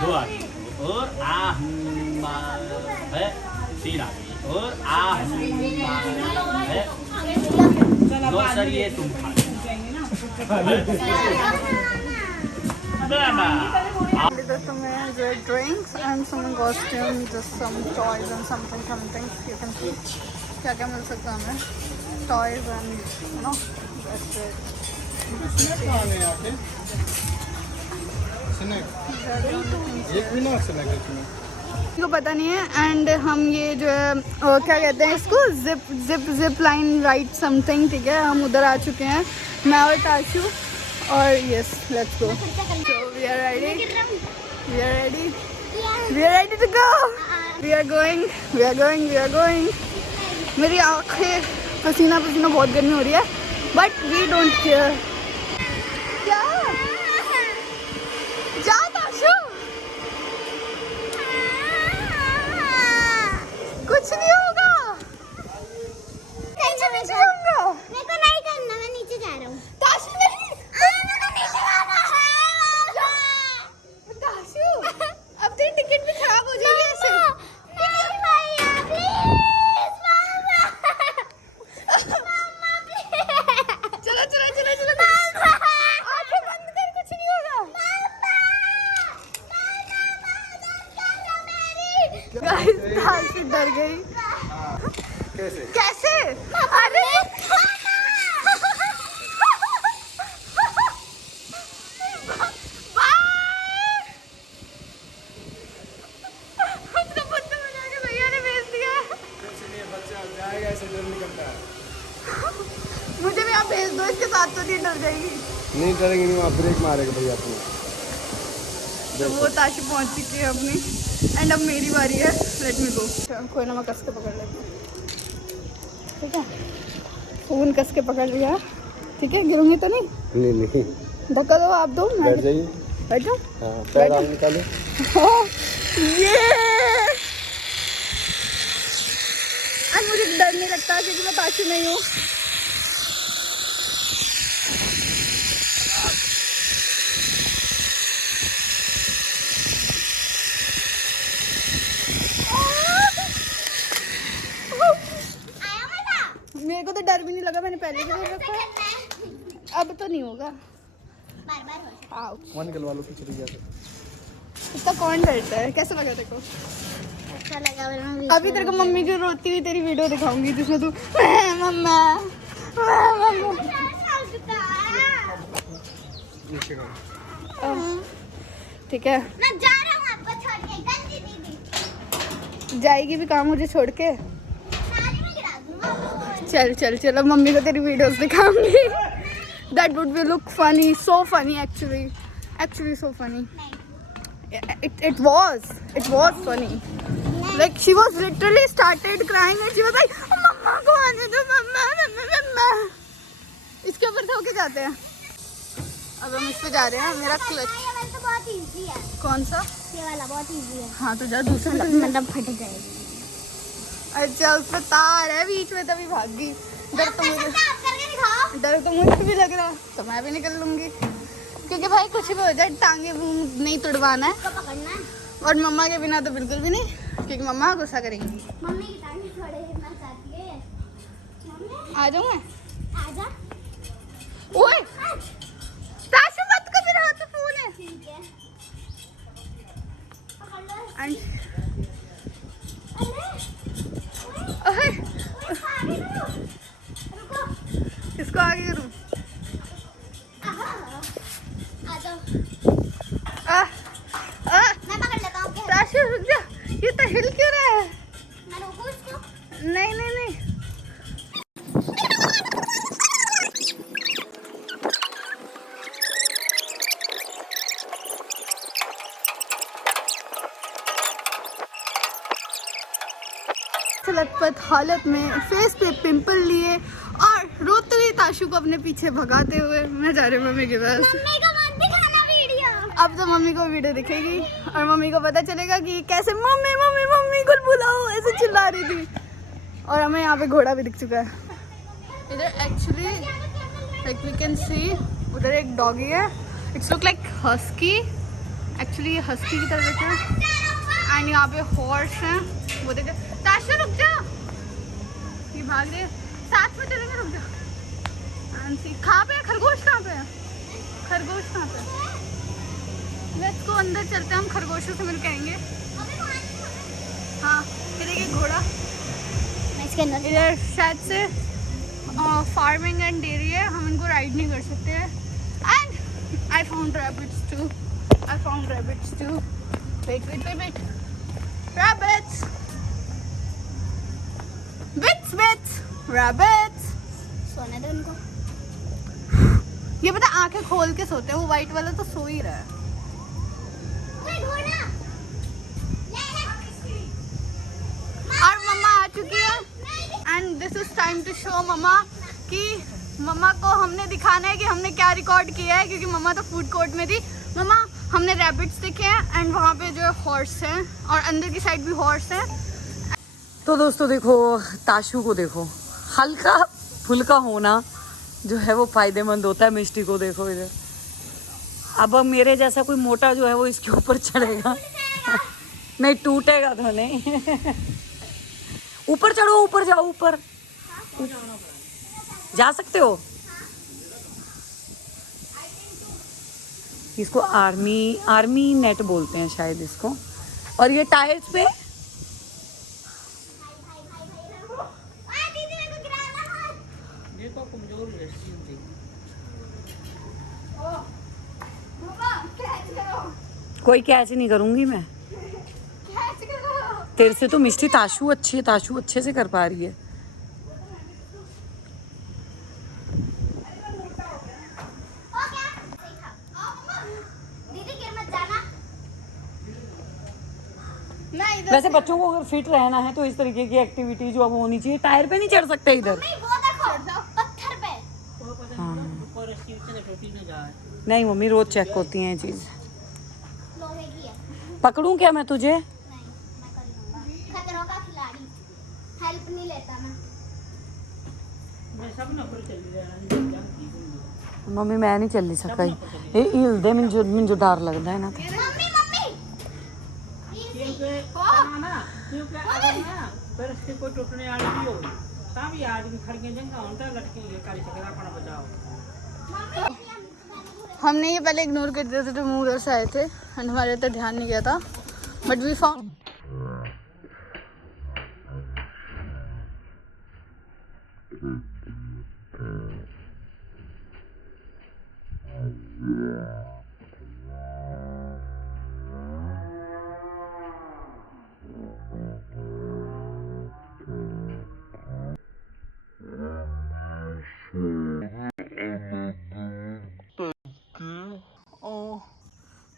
दो आदमी और है, 3 आदमी और है। लो सर ये तुम इधर तुम्हें जो drinks and some costume, just some toys and something you can see. क्या क्या मिल सकता है हमें? टॉयज एंड यू नो को पता नहीं है। एंड हम ये जो है क्या कहते हैं इसको, जिप लाइन राइड समथिंग, ठीक है, हम उधर आ चुके हैं, मैं और ताशु। और yes, let's go. So we are ready, we are ready, we are ready to go, we are going, we are going, we are going. मेरी आँखें पसीना पसीना, बहुत गर्मी हो रही है, बट वी डोंट केयर। क्या जा ताशु, कुछ नहीं होगा, नीचे जाऊंगा। मेरे को नहीं करना, मैं नीचे जा रहा हूँ। ताशु नहीं, नीचे जाना है। ताशु अब तेरी टिकट भी खराब हो जाएगी ऐसे। नहीं भैया, प्लीज मामा, मामा प्लीज। चलो चलो चलो चलो, आंखें बंद कर, कुछ नहीं होगा। गाइस ताशु डर गई। कैसे? अरे उसको बुद्ध बना के भैया ने भेज दिया। मुझे भी आप भेज दो, इसके साथ तो नहीं डर जाएगी। नहीं डरेंगे, नहीं वहाँ ब्रेक मारेगा भैया अपने। तो वो ताशु पहुंच चुकी है अपनी, एंड अब मेरी बारी है, लेट मी गो। कोई ना, मैं कस के पकड़ लेती हूँ, ठीक है, फोन कस के पकड़ लिया, ठीक है, गिरूंगी तो नहीं? नहीं धक्का दो, आप दो, मैं बैठ जाइए। बैठ जाओ। हाँ, पैर आगे निकालो। ये आज मुझे डर नहीं लगता क्योंकि मैं ताशु नहीं हूँ। मेरे को तो डर भी नहीं लगा, मैंने पहले भी नहीं रखा, अब तो नहीं होगा। आओ, वहाँ निकलवा लो पीछे भैया से। इतना कौन डरता है? कैसा लगा तेरे को? अच्छा लगा। मैं अभी तेरे को मम्मी की रोती हुई तेरी वीडियो दिखाऊंगी जिसमें तू मम्मा ठीक है, मैं जा रहा हूँ आपको छोड़ के, गंदी दीदी। जाएगी भी काम मुझे छोड़ के? नाली में गिरा दूंगा। चल चल चल, अब मम्मी को तेरी वीडियोस दिखाऊंगी। That would be look funny, so funny actually so funny. It was funny. Like she was literally started crying and she was like, मम्मा को आने दो, मम्मा मम्मा मम्मा। इसके ऊपर से होके जाते हैं। अब हम इस पे जा रहे हैं, मेरा क्लच। ये वाला तो बहुत इजी है, कौन सा? ये वाला बहुत इजी है। हाँ तो जा दूसरे पे। मतलब फट जाएगी। अच्छा उस पर तार है बीच में, तभी भाग गई। डर तो मुझे करके दिखाओ। डर तो मुझे भी लग रहा, तो मैं भी निकल लूंगी क्योंकि भाई कुछ भी हो जाए टांगे नहीं तुड़वाना है, इसको पकड़ना है। और मम्मा के बिना तो बिल्कुल भी नहीं, क्योंकि मम्मा गुस्सा करेंगी। मम्मी की टांग थोड़े हिलना चाहती है। मम्मी आ जाऊँ मैं? आजा। ओए ताशु मत कर, मेरा हाथ में फोन है। ठीक है, पकड़ लो। And- अरे ओए, आगे करो। रुको। इसको आगे करूँ? आ जाओ। मैं पकड़ लेता हूँ आपके हाथ। ताशु रुक जा, ये तो हिल क्यों रहा है? मैं रोकूं इसको? नहीं नहीं नहीं, लथपथ हालत में फेस पे पिंपल लिए और रोते हुए ताशु को अपने पीछे भगाते हुए मैं जा रही हूँ मम्मी के पास। मम्मी को मत दिखाना वीडियो। अब तो मम्मी को वीडियो दिखेगी और मम्मी को पता चलेगा कि कैसे मम्मी मम्मी मम्मी को बुलाओ ऐसे चिल्ला रही थी। और हमें यहाँ पे घोड़ा भी दिख चुका है इधर। Actually like we can see उधर एक डॉगी है, it's look like husky, actually ये हस्की की तरह रहते हैं। एंड यहाँ पे हॉर्स हैं, वो देखते। ताशु रुक जा, ये भाग रहे, साथ में चलेंगे, रुक जा। एंड सी कहाँ पे है खरगोश, कहाँ पे है खरगोश, कहाँ पे? लेट्स गो, अंदर चलते हैं, हम खरगोशों से मिल के आएंगे। हाँ फिर एक घोड़ा इसके अंदर इधर शायद से फार्मिंग एंड डेयरी है, हम इनको राइड नहीं कर सकते हैं। And I found rabbits too, wait Rabbits. Bits. Rabbits. सोने दो उनको। ये पता आंखें खोल के सोते हैं, वो व्हाइट वाला तो सो ही रहा है। और मम्मा आ चुकी है and this is time to show मम्मा कि मम्मा को हमने दिखाना है कि हमने क्या रिकॉर्ड किया है, क्योंकि मम्मा तो फूड कोर्ट में थी। मम्मा हमने रैबिट्स देखे हैं एंड वहाँ पे जो है हॉर्स है और अंदर की साइड भी हॉर्स है। तो दोस्तों देखो, ताशू को देखो, हल्का फुल्का होना जो है वो फायदेमंद होता है। मिष्टी को देखो इधर, अब मेरे जैसा कोई मोटा जो है वो इसके ऊपर चढ़ेगा नहीं, टूटेगा तो नहीं। ऊपर चढ़ो, ऊपर जाओ, ऊपर जा सकते हो। इसको आर्मी नेट बोलते हैं शायद इसको। और ये टायर्स पे ये तो कमजोर लड़की होती है। कोई कैच नहीं करूंगी मैं तेरे से। तो मिष्टी ताशू अच्छी है, ताशू अच्छे से कर पा रही है। वैसे बच्चों को अगर फिट रहना है तो इस तरीके की एक्टिविटी जो अब होनी चाहिए। टायर पे नहीं चढ़ सकते इधर। पत्थर पे। हाँ। ऊपर रस्सी से टोटी न जाए। नहीं मम्मी, रोज चेक होती है ये चीज। लोहे की है। पकड़ूं क्या मैं तुझे? नहीं, मैं कर लूंगा। खतरों का खिलाड़ी। हेल्प नहीं लेता मैं। मैं सब ना ऊपर चली जाना। मम्मी मैं नहीं चल सकता। ये हिलदे मुझे डर लगता है ना। क्योंकि अगर ना फिर इससे कोई टूटने वाली भी हो तभी आदमी खड़के जंगा होता लटके ये कर सकता अपना बचाओ। हमने ये पहले इग्नोर कर दिया था जब हम उधर से आए थे एंड हमारे तो ध्यान नहीं गया था, बट वी फाउंड।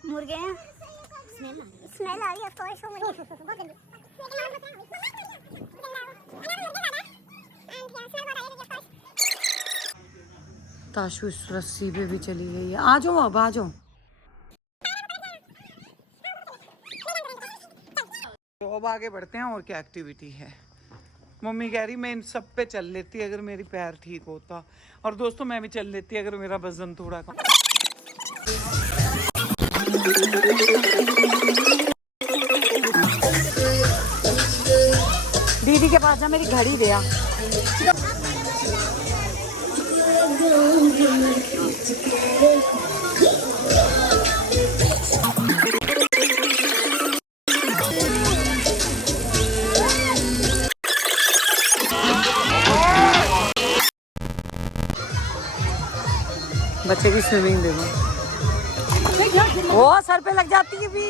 मुर्गे हैं। स्मेल आ रही है तो ताशू इस रस्सी पे भी चली गई है। आ जाओ, अब आ जाओ। तो अब आगे बढ़ते हैं और क्या एक्टिविटी है। मम्मी कह रही मैं इन सब पे चल लेती अगर मेरी पैर ठीक होता, और दोस्तों मैं भी चल लेती अगर मेरा वजन थोड़ा कम। दीदी के पास जा, मेरी घड़ी दे आ। बच्चे की स्विमिंग देखो, वो सर पे लग जाती है भी।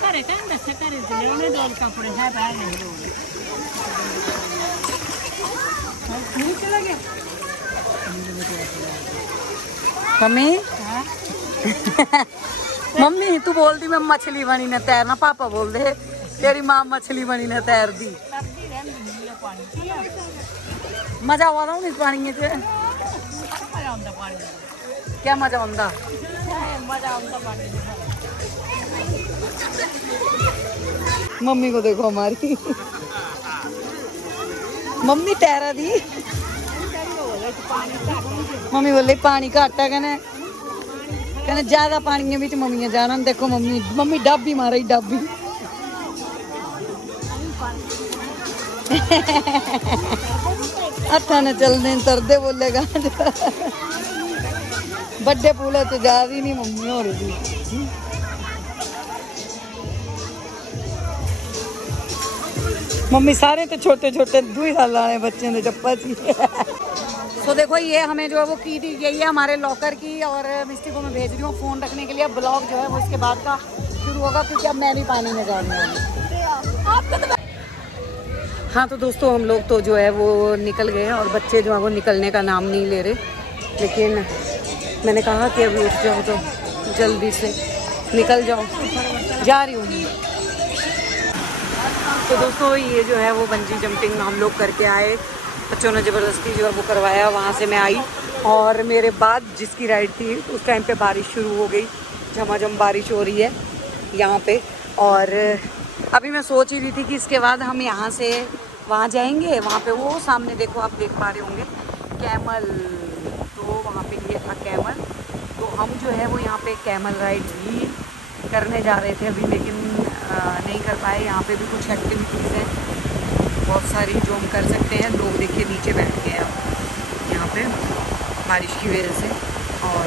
करे थे से करे थे उन्हें दो कपड़े है बाहर नहीं दो नहीं चला गया मम्मी। मम्मी तू बोल दी मैं मछली बनी न तैरना, पापा बोल दे तेरी माँ मछली बनी न तैर दी। मजा आवा था इस पानी च, क्या मजा आंदा? मम्मी को देखो हमारी मम्मी तैरा दी। मम्मी बोले पानी घट है, कहने ज्यादा पानी में मम्मी जाना। देखो मम्मी, मम्मी डाबी मारा डाबी। हथा ने चलने तरदे बोलेगा। बड़े पूले च जा रही नहीं मम्मी हो रही थी। मम्मी सारे तो छोटे छोटे 2 साल वाले बच्चे ने चप्पा सी तो देखो ये हमें जो है वो की दी गई है हमारे लॉकर की, और मिस्टी को मैं भेज रही हूँ फ़ोन रखने के लिए। ब्लॉग जो है वो इसके बाद का शुरू होगा, क्योंकि अब मैं भी पानी में जाऊँगी। हाँ तो दोस्तों हम लोग तो जो है वो निकल गए हैं, और बच्चे जो है वो निकलने का नाम नहीं ले रहे, लेकिन मैंने कहा कि अभी उठ जाओ तो जल्दी से निकल जाओ, जा रही हूँ। तो दोस्तों ये जो है वो बंजी जंपिंग हम लोग करके आए, बच्चों ने ज़बरदस्ती जो है वो करवाया, वहाँ से मैं आई, और मेरे बाद जिसकी राइड थी उस टाइम पे बारिश शुरू हो गई, झमाझम बारिश हो रही है यहाँ पे। और अभी मैं सोच ही रही थी कि इसके बाद हम यहाँ से वहाँ जाएंगे, वहाँ पे वो सामने देखो आप देख पा रहे होंगे कैमल, तो वहाँ पे ये था कैमल, तो हम जो है वो यहाँ पे कैमल राइड भी करने जा रहे थे अभी, लेकिन नहीं कर पाए। यहाँ पे भी कुछ एक्टिविटीज़ हैं बहुत सारी जो हम कर सकते हैं। लोग देखिए नीचे बैठ गए अब यहाँ पे बारिश की वजह से, और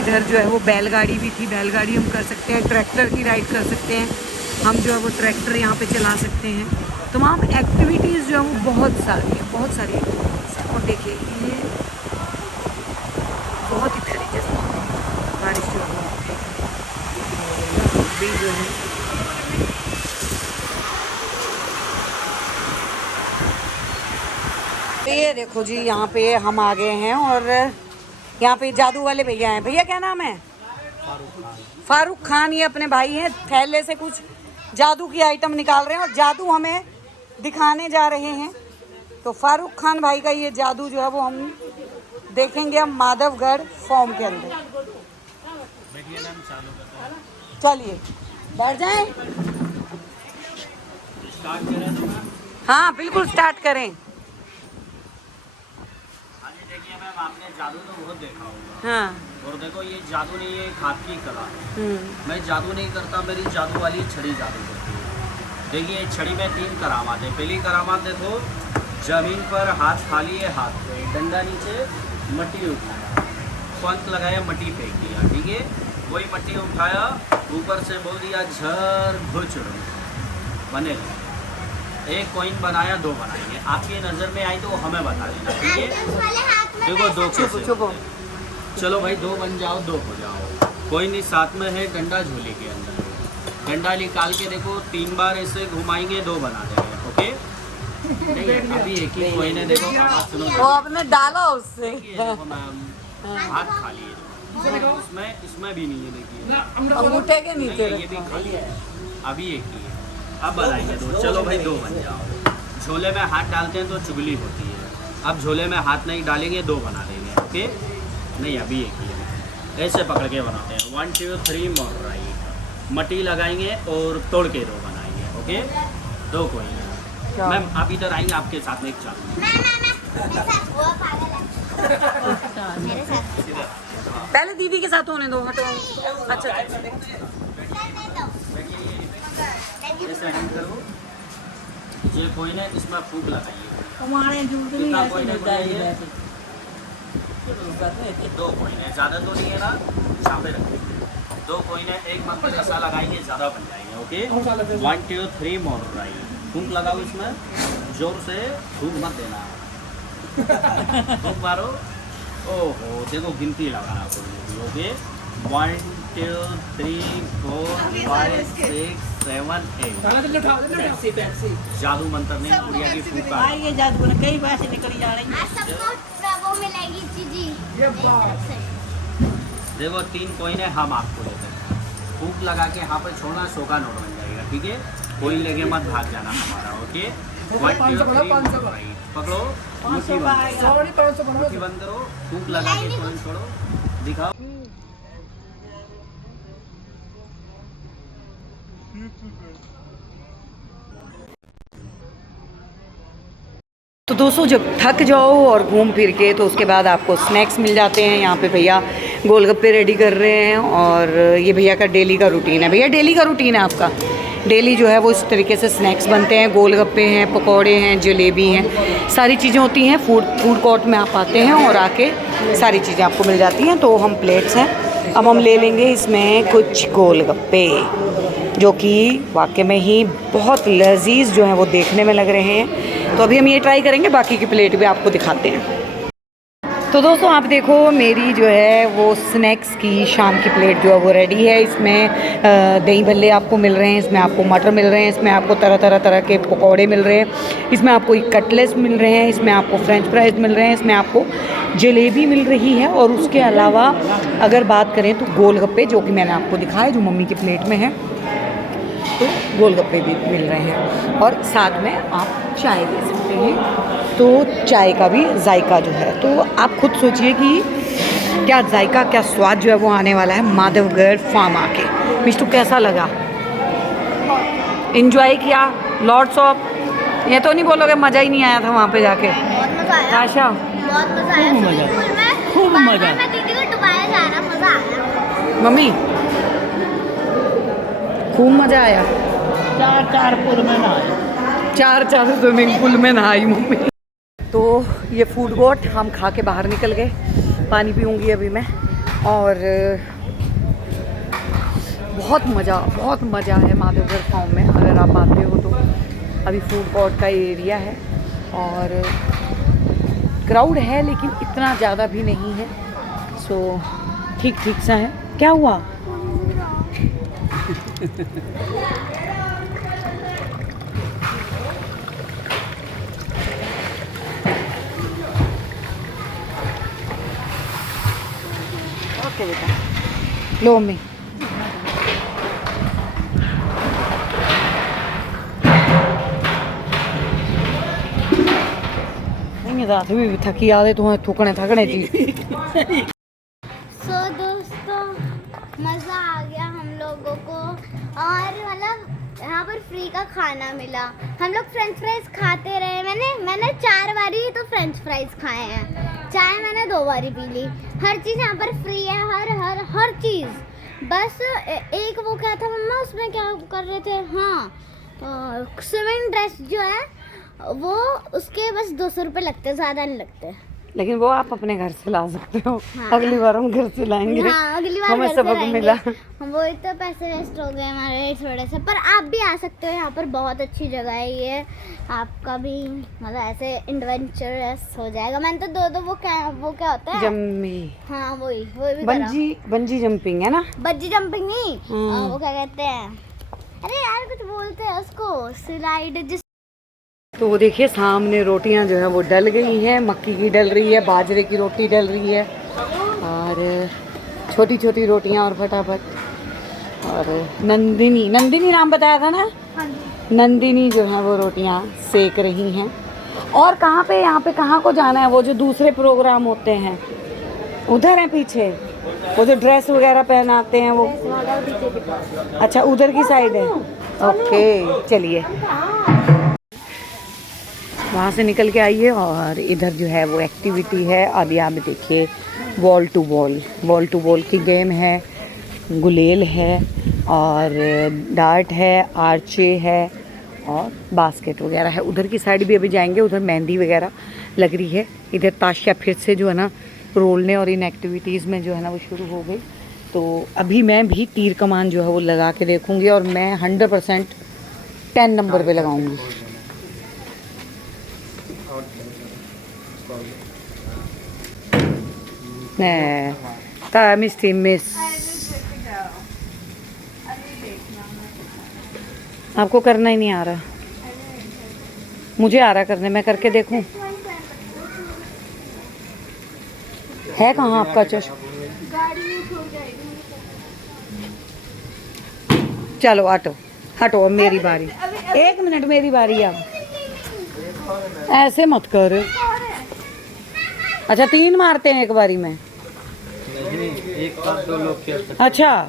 इधर जो है वो बैलगाड़ी भी थी, बैलगाड़ी हम कर सकते हैं, ट्रैक्टर की राइड कर सकते हैं हम, जो है वो ट्रैक्टर यहाँ पे चला सकते हैं। तो वहाँ पे एक्टिविटीज़ जो है वो बहुत सारी एक्टिविटीज़ हैं। और देखिए ये बहुत ही तरीके से बारिश जो है भी जो है ये देखो जी, यहाँ पे हम आ गए हैं, और यहाँ पे जादू वाले भैया हैं। भैया क्या नाम है? फारूक खान। ये अपने भाई हैं, थैले से कुछ जादू की आइटम निकाल रहे हैं और जादू हमें दिखाने जा रहे हैं। तो फारूक खान भाई का ये जादू जो है वो हम देखेंगे हम माधवगढ़ फॉर्म के अंदर। चलिए बैठ जाएं। हाँ बिल्कुल स्टार्ट करें। देखिए मैम आपने जादू तो बहुत देखा होगा। हाँ। और देखो ये जादू नहीं है, हाथ की कला है। मैं जादू नहीं करता, मेरी जादू वाली छड़ी जादू करती है। देखिए छड़ी में 3 करामात है। पहली करामात देखो, जमीन पर हाथ खाली है, हाथ पे डंडा नीचे, मट्टी उठाया, पंख लगाया, मट्टी फेंक दिया, ठीक है। वही मट्टी उठाया, ऊपर से बोल दिया झर घुचड़ बने। एक कॉइन बनाया, 2 बनाएंगे। आपकी नज़र में आई तो हमें बता देना, ठीक है। देखो 2 कैसे, चलो भाई 2 बन जाओ, 2 हो जाओ। कोई नहीं, साथ में है डंडा झोले के अंदर। डंडा निकाल के देखो 3 बार ऐसे घुमाएंगे, 2 बना देंगे, ओके। नहीं अभी एक ही कोई ने देखो, आवाज सुनो, वो आपने डाला उससे। देखो मैम हाथ खाली है, इसमें भी नहीं है, देखिए अंगूठे के नहीं नीचे है, ये भी खाली है। अभी एक ही है, अब बनाएंगे 2। चलो भाई 2 बन जाओ। झोले में हाथ डालते हैं तो चुगली होती है, अब झोले में हाथ नहीं डालेंगे, 2 बना देंगे, ओके। नहीं अभी एक ही है, ऐसे पकड़ के बनाते हैं। 1 2 3 मोर राइट, मट्टी लगाएंगे और तोड़ के 2 बनाएंगे, ओके। 2 कोई नहीं। मैम आप इधर आएंगे, आपके साथ में एक चालू। पहले दीदी के साथ होने दो, हटो। अच्छा ऐसे हैंड करो, ये कोई ने इसमें फूक लगाइए। हमारे जूते नहीं कितना ऐसे कोई ने मिलता है बनाइए? वैसे। 2 कोइन है, ज़्यादा तो नहीं है ना, छापे रखिए। 2 कोइन है, एक मंथ में कसा लगाएंगे, ज़्यादा बन जाएंगे, ओके। 1 2 3 मोर राइट, फूक लगाओ इसमें, जोर से फूक मत देना। फूक मारो, ओहो देखो गिनती लगाना कोई, ओके। 1 2 3 4 5 6 7 8। जादू मंत्र ने गुड़िया की फूक का। ये जादू ने कई बार से निकली जा रही है। सबको वो मिलेगी चीजी। देखो 3 कोइन है, हम आपको देते हैं। फूक लगा के यहाँ पर छोड़ना, 100 का नोट बन जाएगा, ठीक है। कोई लेके मत भाग जाना हमारा, ओके। 1 2 3 राइट, पकड़ो, मुट्ठी बंद करो, फूक लगा के कोइन छोड़ो, दिखाओ। तो दोस्तों जब थक जाओ और घूम फिर के, तो उसके बाद आपको स्नैक्स मिल जाते हैं। यहाँ पे भैया गोलगप्पे रेडी कर रहे हैं, और ये भैया का डेली का रूटीन है। भैया डेली का रूटीन है आपका? डेली जो है वो इस तरीके से स्नैक्स बनते हैं, गोलगप्पे हैं, पकौड़े हैं, जलेबी हैं, सारी चीज़ें होती हैं। फूड कोर्ट में आप आते हैं और आके सारी चीज़ें आपको मिल जाती हैं। तो हम प्लेट्स हैं, अब हम ले लेंगे इसमें कुछ गोलगप्पे, जो कि वाकई में ही बहुत लजीज जो है वो देखने में लग रहे हैं। तो अभी हम ये ट्राई करेंगे, बाकी की प्लेट भी आपको दिखाते हैं। तो दोस्तों आप देखो मेरी जो है वो स्नैक्स की शाम की प्लेट जो है वो रेडी है। इसमें दही भल्ले आपको मिल रहे हैं, इसमें आपको मटर मिल रहे हैं, इसमें आपको तरह के पकौड़े मिल रहे हैं, इसमें आपको कटलेट्स मिल रहे हैं, इसमें आपको फ्रेंच फ्राइज मिल रहे हैं, इसमें आपको जलेबी मिल रही है। और उसके अलावा अगर बात करें तो गोलगप्पे, जो कि मैंने आपको दिखाया, जो मम्मी की प्लेट में है, तो गोलगप्पे भी मिल रहे हैं। और साथ में आप चाय ले सकते हैं, तो चाय का भी जायका जो है, तो आप खुद सोचिए कि क्या जायका, क्या स्वाद जो है वो आने वाला है माधवगढ़ फार्म आके। मिष्टू कैसा लगा? एंजॉय किया? लॉट्स ऑफ, ये तो नहीं बोलोगे मज़ा ही नहीं आया था वहाँ पे जाके? बहुत मजा आया, आशा बहुत मजा आया, खूब मजा। मैं दीदी को डुबाया जा रहा, मजा आया। मम्मी खूब मज़ा आया। चार पुल में नहाए। चार स्विमिंग पूल में नहाई मम्मी। तो ये फूड कोर्ट हम खा के बाहर निकल गए, पानी पीऊँगी अभी मैं। और बहुत मज़ा है माधवगढ़ फार्म में, अगर आप आते हो तो। अभी फूड कोर्ट का एरिया है और क्राउड है, लेकिन इतना ज़्यादा भी नहीं है, सो ठीक सा है। क्या हुआ? ओके बेटा, लो मम्मी। रात भी थकी आदे तो थकने जी। सो दोस्तों मज़ा आ गया हम लोगों को, और मतलब यहाँ पर फ्री का खाना मिला। हम लोग फ्रेंच फ्राइज खाते रहे, मैंने 4 बारी तो फ्रेंच फ्राइज खाए हैं, चाय मैंने 2 बारी पी ली। हर चीज़ यहाँ पर फ्री है, हर चीज़। बस एक वो क्या था मम्मा, उसमें क्या कर रहे थे, हाँ स्विमिंग ड्रेस जो है वो, उसके बस 200 रुपये लगते हैं, ज़्यादा नहीं लगते। लेकिन वो आप अपने घर से ला सकते हो। हाँ। अगली बार हम घर से लाएंगे। हाँ, अगली बार हमें घर से सबक लाएंगे। मिला। वो तो पैसे वेस्ट हो गए हमारे थोड़े से, पर आप भी आ सकते हो, यहाँ पर बहुत अच्छी जगह है ये। आपका भी मतलब ऐसे एडवेंचरस हो जाएगा। मैंने तो दो वो क्या होता है, जम्मी, हाँ वही भी करा। बंजी जंपिंग है ना? बंजी जंपिंग नहीं, वो क्या कहते हैं, अरे यार कुछ बोलते हैं उसको, स्लाइड जिस। तो वो देखिए सामने रोटियां जो है वो डल गई हैं, मक्की की डल रही है, बाजरे की रोटी डल रही है, और छोटी रोटियां और फटाफट। और नंदिनी नाम बताया था ना? नंदिनी जो है वो रोटियां सेक रही हैं। और कहाँ पे, यहाँ पे कहाँ को जाना है? वो जो दूसरे प्रोग्राम होते हैं उधर है पीछे, वो जो ड्रेस वगैरह पहनाते हैं वो। अच्छा उधर की साइड है, ओके चलिए वहाँ से निकल के आइए। और इधर जो है वो एक्टिविटी है। अब यहाँ पे देखिए वॉल टू बॉल की गेम है, गुलेल है और डार्ट है, आर्चे है और बास्केट वगैरह है। उधर की साइड भी अभी जाएंगे, उधर मेहंदी वगैरह लग रही है। इधर ताशिया फिर से जो है ना रोलने और इन एक्टिविटीज़ में जो है ना वो शुरू हो गई। तो अभी मैं भी तीर कमान जो है वो लगा के देखूँगी और मैं 100% 10 नंबर पे लगाऊंगी। मिस आपको करना ही नहीं आ रहा, मुझे आ रहा करने, मैं करके देखूं। है कहाँ आपका चश्मा? चलो हटो, अब मेरी बारी। 1 मिनट मेरी बारी। अब ऐसे मत कर। अच्छा 3 मारते हैं एक बारी में? नहीं, एक साथ 2 लोग खेल सकते। अच्छा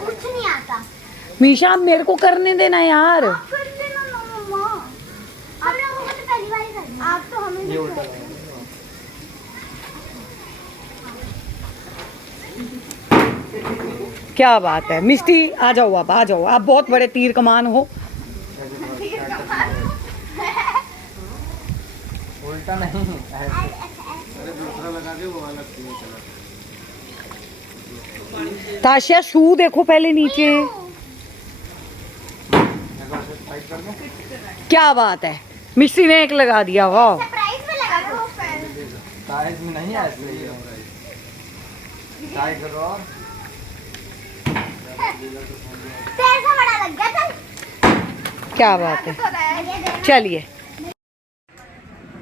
कुछ नहीं आता। मीशा मेरे को करने देना यार। आप लोगों को तो पहली बार ही करना, आप तो हमें क्या बात है मिष्टी, आ जाओ आप बहुत बड़े तीर कमान हो। उल्टा नहीं, ताशिया शू देखो पहले नीचे। क्या बात है, मिस्त्री ने एक लगा दिया, वाह। प्राइस में लगा दो फैन। साइज में नहीं है इसलिए ट्राई करो। और तेरे से बड़ा लग गया था। क्या बात है, चलिए।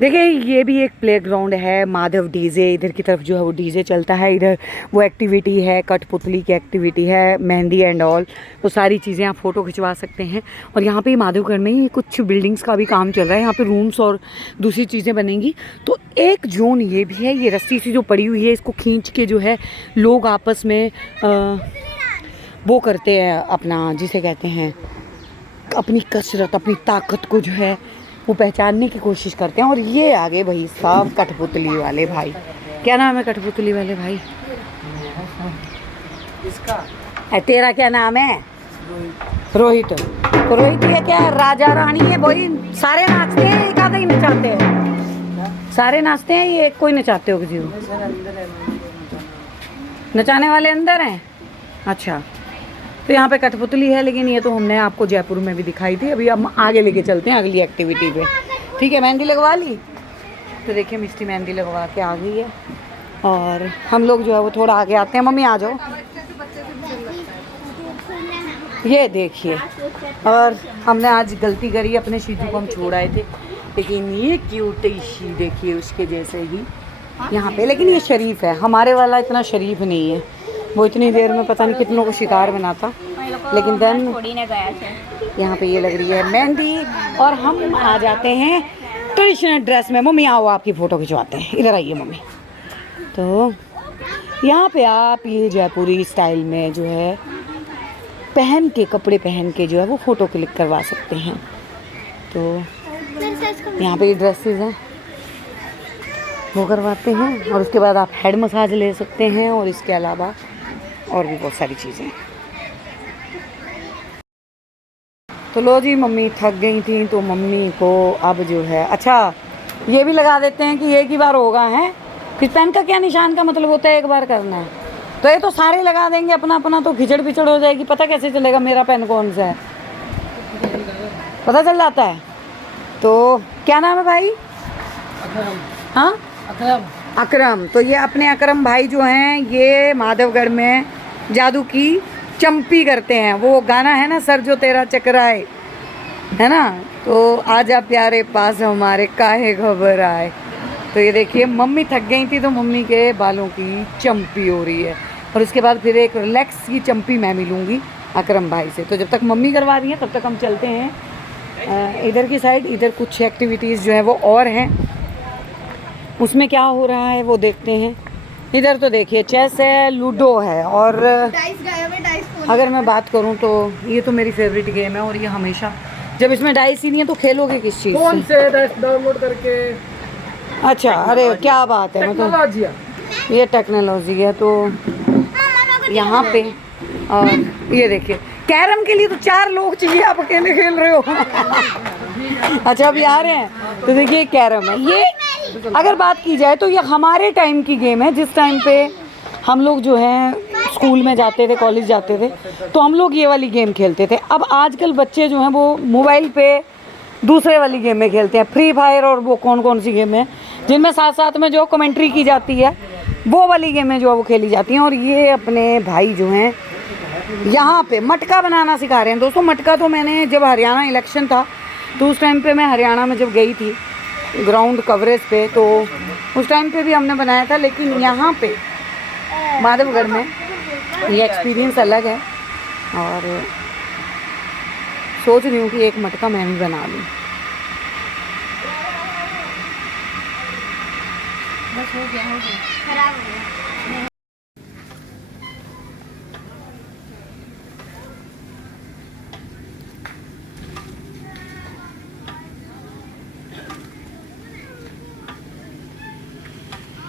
देखिए ये भी एक प्लेग्राउंड है, माधव डीजे, इधर की तरफ जो है वो डीजे चलता है, इधर वो एक्टिविटी है, कठपुतली की एक्टिविटी है, मेहंदी एंड ऑल, वो सारी चीज़ें आप फ़ोटो खिंचवा सकते हैं। और यहाँ पे माधवगढ़ में ही कुछ बिल्डिंग्स का भी काम चल रहा है, यहाँ पे रूम्स और दूसरी चीज़ें बनेंगी। तो एक जोन ये भी है, ये रस्सी सी जो पड़ी हुई है, इसको खींच के जो है लोग आपस में वो करते हैं अपना, जिसे कहते हैं अपनी कसरत, अपनी ताकत को जो है वो पहचानने की कोशिश करते हैं। और ये आगे भाई साहब कठपुतली वाले भाई, क्या नाम है कठपुतली वाले भाई? इसका तेरा क्या नाम है? रोहित। तो रोहित ये क्या राजा रानी है? वही सारे नाचते हैं, एक आधा ही नचाते हो? सारे नाचते हैं, ये कोई नचाते हो किसी को? नचाने वाले अंदर हैं, अच्छा। तो यहाँ पे कठपुतली है, लेकिन ये तो हमने आपको जयपुर में भी दिखाई थी। अभी हम आगे लेके चलते हैं अगली एक्टिविटी पे, ठीक है? मेहंदी लगवा ली, तो देखिए मिस्टी मेहंदी लगवा के आ गई है। और हम लोग जो है वो थोड़ा आगे आते हैं। मम्मी आ जाओ, ये देखिए। और हमने आज गलती करी, अपने शीजू को हम छोड़ आए थे, लेकिन ये क्यूट सी देखिए उसके जैसे ही यहाँ पे। लेकिन ये शरीफ है, हमारे वाला इतना शरीफ नहीं है, वो इतनी देर में पता नहीं कितनों को शिकार बनाता। लेकिन देन यहाँ पे ये लग रही है मेहंदी, और हम आ जाते हैं ट्रेडिशनल ड्रेस में। मम्मी आओ, आपकी फ़ोटो खिंचवाते हैं, इधर आइए मम्मी। तो यहाँ पे आप ये जयपुरी स्टाइल में जो है पहन के, कपड़े पहन के जो है वो फ़ोटो क्लिक करवा सकते हैं। तो यहाँ पे ये ड्रेसेस हैं, वो करवाते हैं। और उसके बाद आप हेड मसाज ले सकते हैं, और इसके अलावा और भी बहुत सारी चीज़ें। तो लो जी, मम्मी थक गई थी, तो मम्मी को अब जो है, अच्छा ये भी लगा देते हैं कि एक ही बार होगा, है? फिर पेन का क्या निशान का मतलब होता है एक बार करना है? तो ये तो सारे लगा देंगे अपना अपना, तो खिचड़ पिचड़ हो जाएगी। पता कैसे चलेगा मेरा पेन कौन सा है? पता चल जाता है। तो क्या नाम है भाई? हाँ, अकरम। तो ये अपने अकरम भाई जो हैं, ये माधवगढ़ में जादू की चंपी करते हैं। वो गाना है ना, सर जो तेरा चकराए, है ना? तो आजा प्यारे पास हमारे, काहे घबर आए। तो ये देखिए मम्मी थक गई थी, तो मम्मी के बालों की चंपी हो रही है। और उसके बाद फिर एक रिलैक्स की चंपी मैं मिलूँगी अकरम भाई से। तो जब तक मम्मी करवा रही हैं, तब तक हम चलते हैं इधर की साइड। इधर कुछ एक्टिविटीज़ जो है वो और हैं, उसमें क्या हो रहा है वो देखते हैं। इधर तो देखिए चेस है, लूडो है, और अगर मैं बात करूं तो ये तो मेरी फेवरेट गेम है। और ये हमेशा, जब इसमें डाइस ही नहीं है तो खेलोगे किस चीज़ फोन से डाउनलोड करके। अच्छा, अरे क्या बात है, मतलब ये टेक्नोलॉजी है। तो यहाँ पे और ये देखिए, कैरम के लिए तो 4 लोग चाहिए, आप अकेले खेल रहे हो। अच्छा अभी आ रहे हैं, तो देखिए कैरम है। ये अगर बात की जाए तो ये हमारे टाइम की गेम है, जिस टाइम पे हम लोग जो हैं स्कूल में जाते थे, कॉलेज जाते थे, तो हम लोग ये वाली गेम खेलते थे। अब आजकल बच्चे जो हैं वो मोबाइल पे दूसरे वाली गेम में खेलते हैं, फ्री फायर और वो कौन सी गेम है जिनमें साथ साथ में जो कमेंट्री की जाती है, वो वाली गेमें जो है वो खेली जाती हैं। और ये अपने भाई जो हैं यहाँ पे मटका बनाना सिखा रहे हैं। दोस्तों मटका तो मैंने, जब हरियाणा इलेक्शन था तो उस टाइम पे मैं हरियाणा में जब गई थी ग्राउंड कवरेज पे, तो उस टाइम पे भी हमने बनाया था। लेकिन यहाँ पे माधवगढ़ में ये एक्सपीरियंस अलग है, और सोच रही हूँ कि एक मटका मैं भी बना लूँ। बस हो गया खराब हो गया।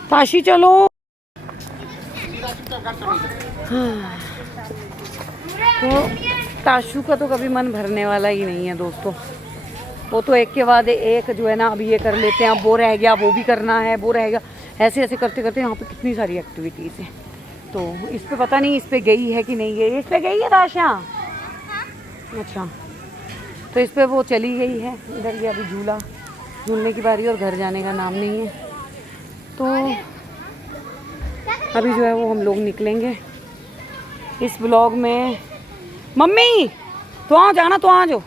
काशी चलो। तो ताशू का तो कभी मन भरने वाला ही नहीं है दोस्तों। वो तो एक के बाद एक जो है ना, अभी ये कर लेते हैं, अब वो रह गया, वो भी करना है, वो रहेगा, ऐसे ऐसे करते करते यहाँ पे कितनी सारी एक्टिविटीज़ हैं। तो इस पे पता नहीं इस पे गई है कि नहीं गई। इस पे गई है ताशा? अच्छा, तो इस पे वो चली गई है। इधर ये अभी झूलने की बारी और घर जाने का नाम नहीं है। तो अभी जो है वो हम लोग निकलेंगे इस ब्लॉग में। मम्मी तो आ जाना, तो आ जाओ,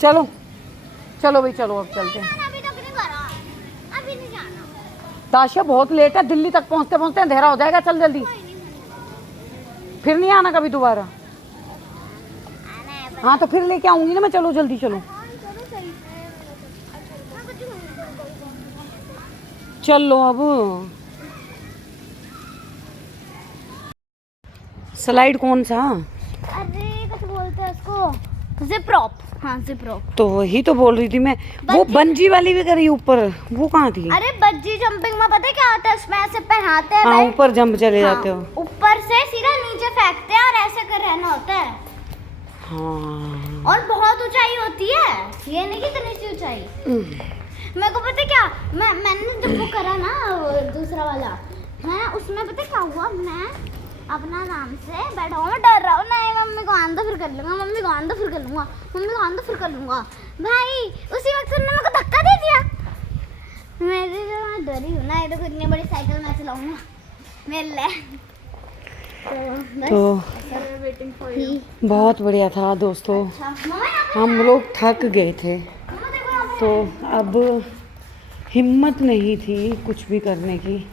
चलो चलो भाई चलो, अब चलते हैं। अभी तक नहीं करा, अभी नहीं जाना। ताशा बहुत लेट है, दिल्ली तक पहुंचते पहुंचते अंधेरा हो जाएगा। चल जल्दी, फिर नहीं आना कभी दोबारा। हाँ तो फिर लेके आऊंगी ना मैं। चलो जल्दी चलो, चलो अब। स्लाइड कौन सा? अरे कुछ बोलते हैं उसको, जिप रॉप। हाँ जिप रॉप। तो वही तो बोल रही थी मैं। वो बंजी वाली भी करी ऊपर, वो कहाँ थी? अरे बंजी जंपिंग में पता है क्या होता है, उसमें ऐसे पहनाते हैं। हाँ ऊपर जंप चले जाते हो। ऊपर से सीधा नीचे फेंकते हैं और ऐसे कर रहना होता है। हाँ और बहुत ऊंचाई होती है, ये नहीं कि इतनी सी ऊंचाई। मेरे को पता है क्या, मैंने जब वो करा ना वो दूसरा वाला, मैं उसमें पता है क्या हुआ, मैं अपना आराम से बैठा हुआ, मैं डर रहा हूँ। नहीं मम्मी को आंदा फिर कर लूँगा, मम्मी को आंदा फिर कर लूँगा, मम्मी को आंदा फिर कर लूँगा। भाई उसी वक्त उन्होंने मेरे को धक्का दे दिया। मेरी जो मैं डरी हूँ ना, ये तो इतनी बड़ी साइकिल मैं चलाऊँगा मेरे लिए। तो बहुत बढ़िया था दोस्तों। हम लोग थक गए थे तो अब हिम्मत नहीं थी कुछ भी करने की।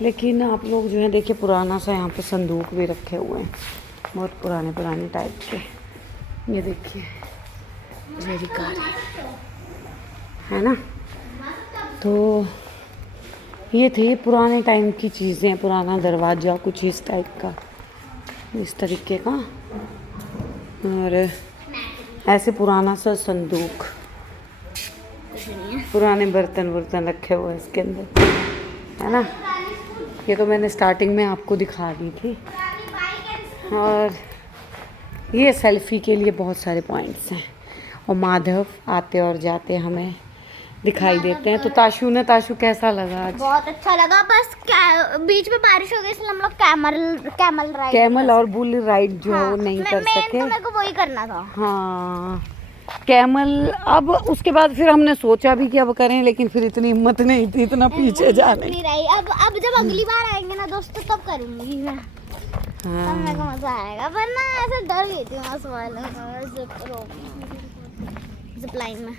लेकिन आप लोग जो है देखिए, पुराना सा यहाँ पे संदूक भी रखे हुए हैं, बहुत पुराने टाइप के। ये देखिए मेरी कार है ना। तो ये थे पुराने टाइम की चीज़ें, पुराना दरवाज़ा कुछ इस टाइप का, इस तरीके का। और ऐसे पुराना सा संदूक, पुराने बर्तन रखे हुए इसके अंदर, है ना। ये तो मैंने स्टार्टिंग में आपको दिखा दी थी। और ये सेल्फी के लिए बहुत सारे पॉइंट्स हैं, और माधव आते और जाते हमें दिखाई देते हैं। तो ताशु कैसा लगा आज? बहुत अच्छा लगा, बस बीच में बारिश हो गई इसलिए हम लोग कैमल कैमल और बुल राइड जो है वो नहीं कर सके। तो मेरे को वही करना था। हाँ कैमल। अब उसके बाद फिर हमने सोचा भी कि अब करें, लेकिन फिर इतनी हिम्मत नहीं थी इतना पीछे जाने की। अब जब अगली बार आएंगे ना दोस्तों तब करूंगी मैं। तब मेरे को मजा आएगा, वरना ऐसे डर गई थी मैं जिप लाइन में।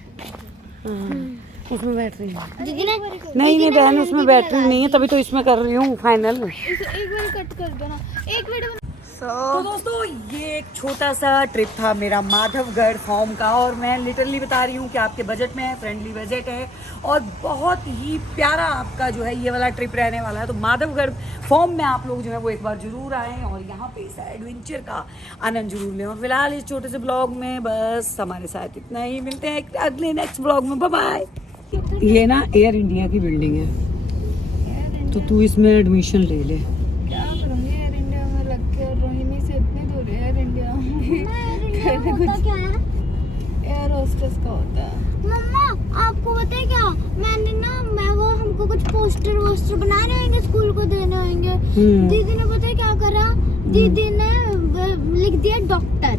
उसमें बैटरी है दीदी ने नहीं बहन, उसमें बैटरी नहीं है, तभी तो इसमें कर रही हूँ फाइनल। एक बार कट कर दो ना, एक वीडियो। तो दोस्तों ये एक छोटा सा ट्रिप था मेरा माधवगढ़ फॉर्म का, और मैं लिटरली बता रही हूँ कि आपके बजट में है, फ्रेंडली बजट है, और बहुत ही प्यारा आपका जो है ये वाला ट्रिप रहने वाला है। तो माधवगढ़ फॉर्म में आप लोग जो है वो एक बार जरूर आएँ और यहाँ पे इस एडवेंचर का आनंद जरूर लें। और फिलहाल इस छोटे से ब्लॉग में बस हमारे साथ इतना ही, मिलते हैं अगले नेक्स्ट ब्लॉग में, बाय बाय। ये ना एयर इंडिया की बिल्डिंग है, तो तू इसमें एडमिशन ले ले। क्या करूँगी एयर इंडिया में लग के, और रोहिणी से इतनी दूर है एयर इंडिया। क्या है? एयर होस्टेस का होता है। मम्मा आपको पता है क्या, वो हमको कुछ पोस्टर बनाने होंगे, स्कूल को देने होंगे। दीदी ने पता है क्या करा, दीदी ने लिख दिया डॉक्टर।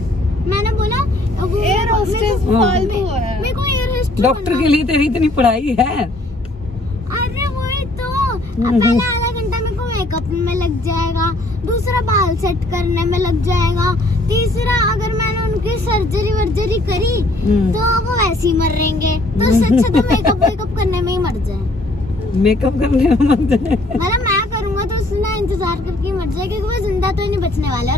मैंने बोला वो एयर होस्टेस फालतू है। मेरे को एयर होस्टेस डॉक्टर के लिए तेरी इतनी पढ़ाई है। अरे वही तो, पहले आधा घंटा मेरे को मेकअप में लग जाएगा, दूसरा बाल सेट करने में लग जाएगा, तीसरा अगर मैंने उनकी सर्जरी करी तो वो वैसे ही मर रहेंगे। तो उससे अच्छा तो मेकअप करने में ही मर जाए। मेकअप करने में मत जाए। मतलब मैं करूंगा तो उसने इंतजार करके मर जाए, क्योंकि वो जिंदा तो नहीं बचने वाला।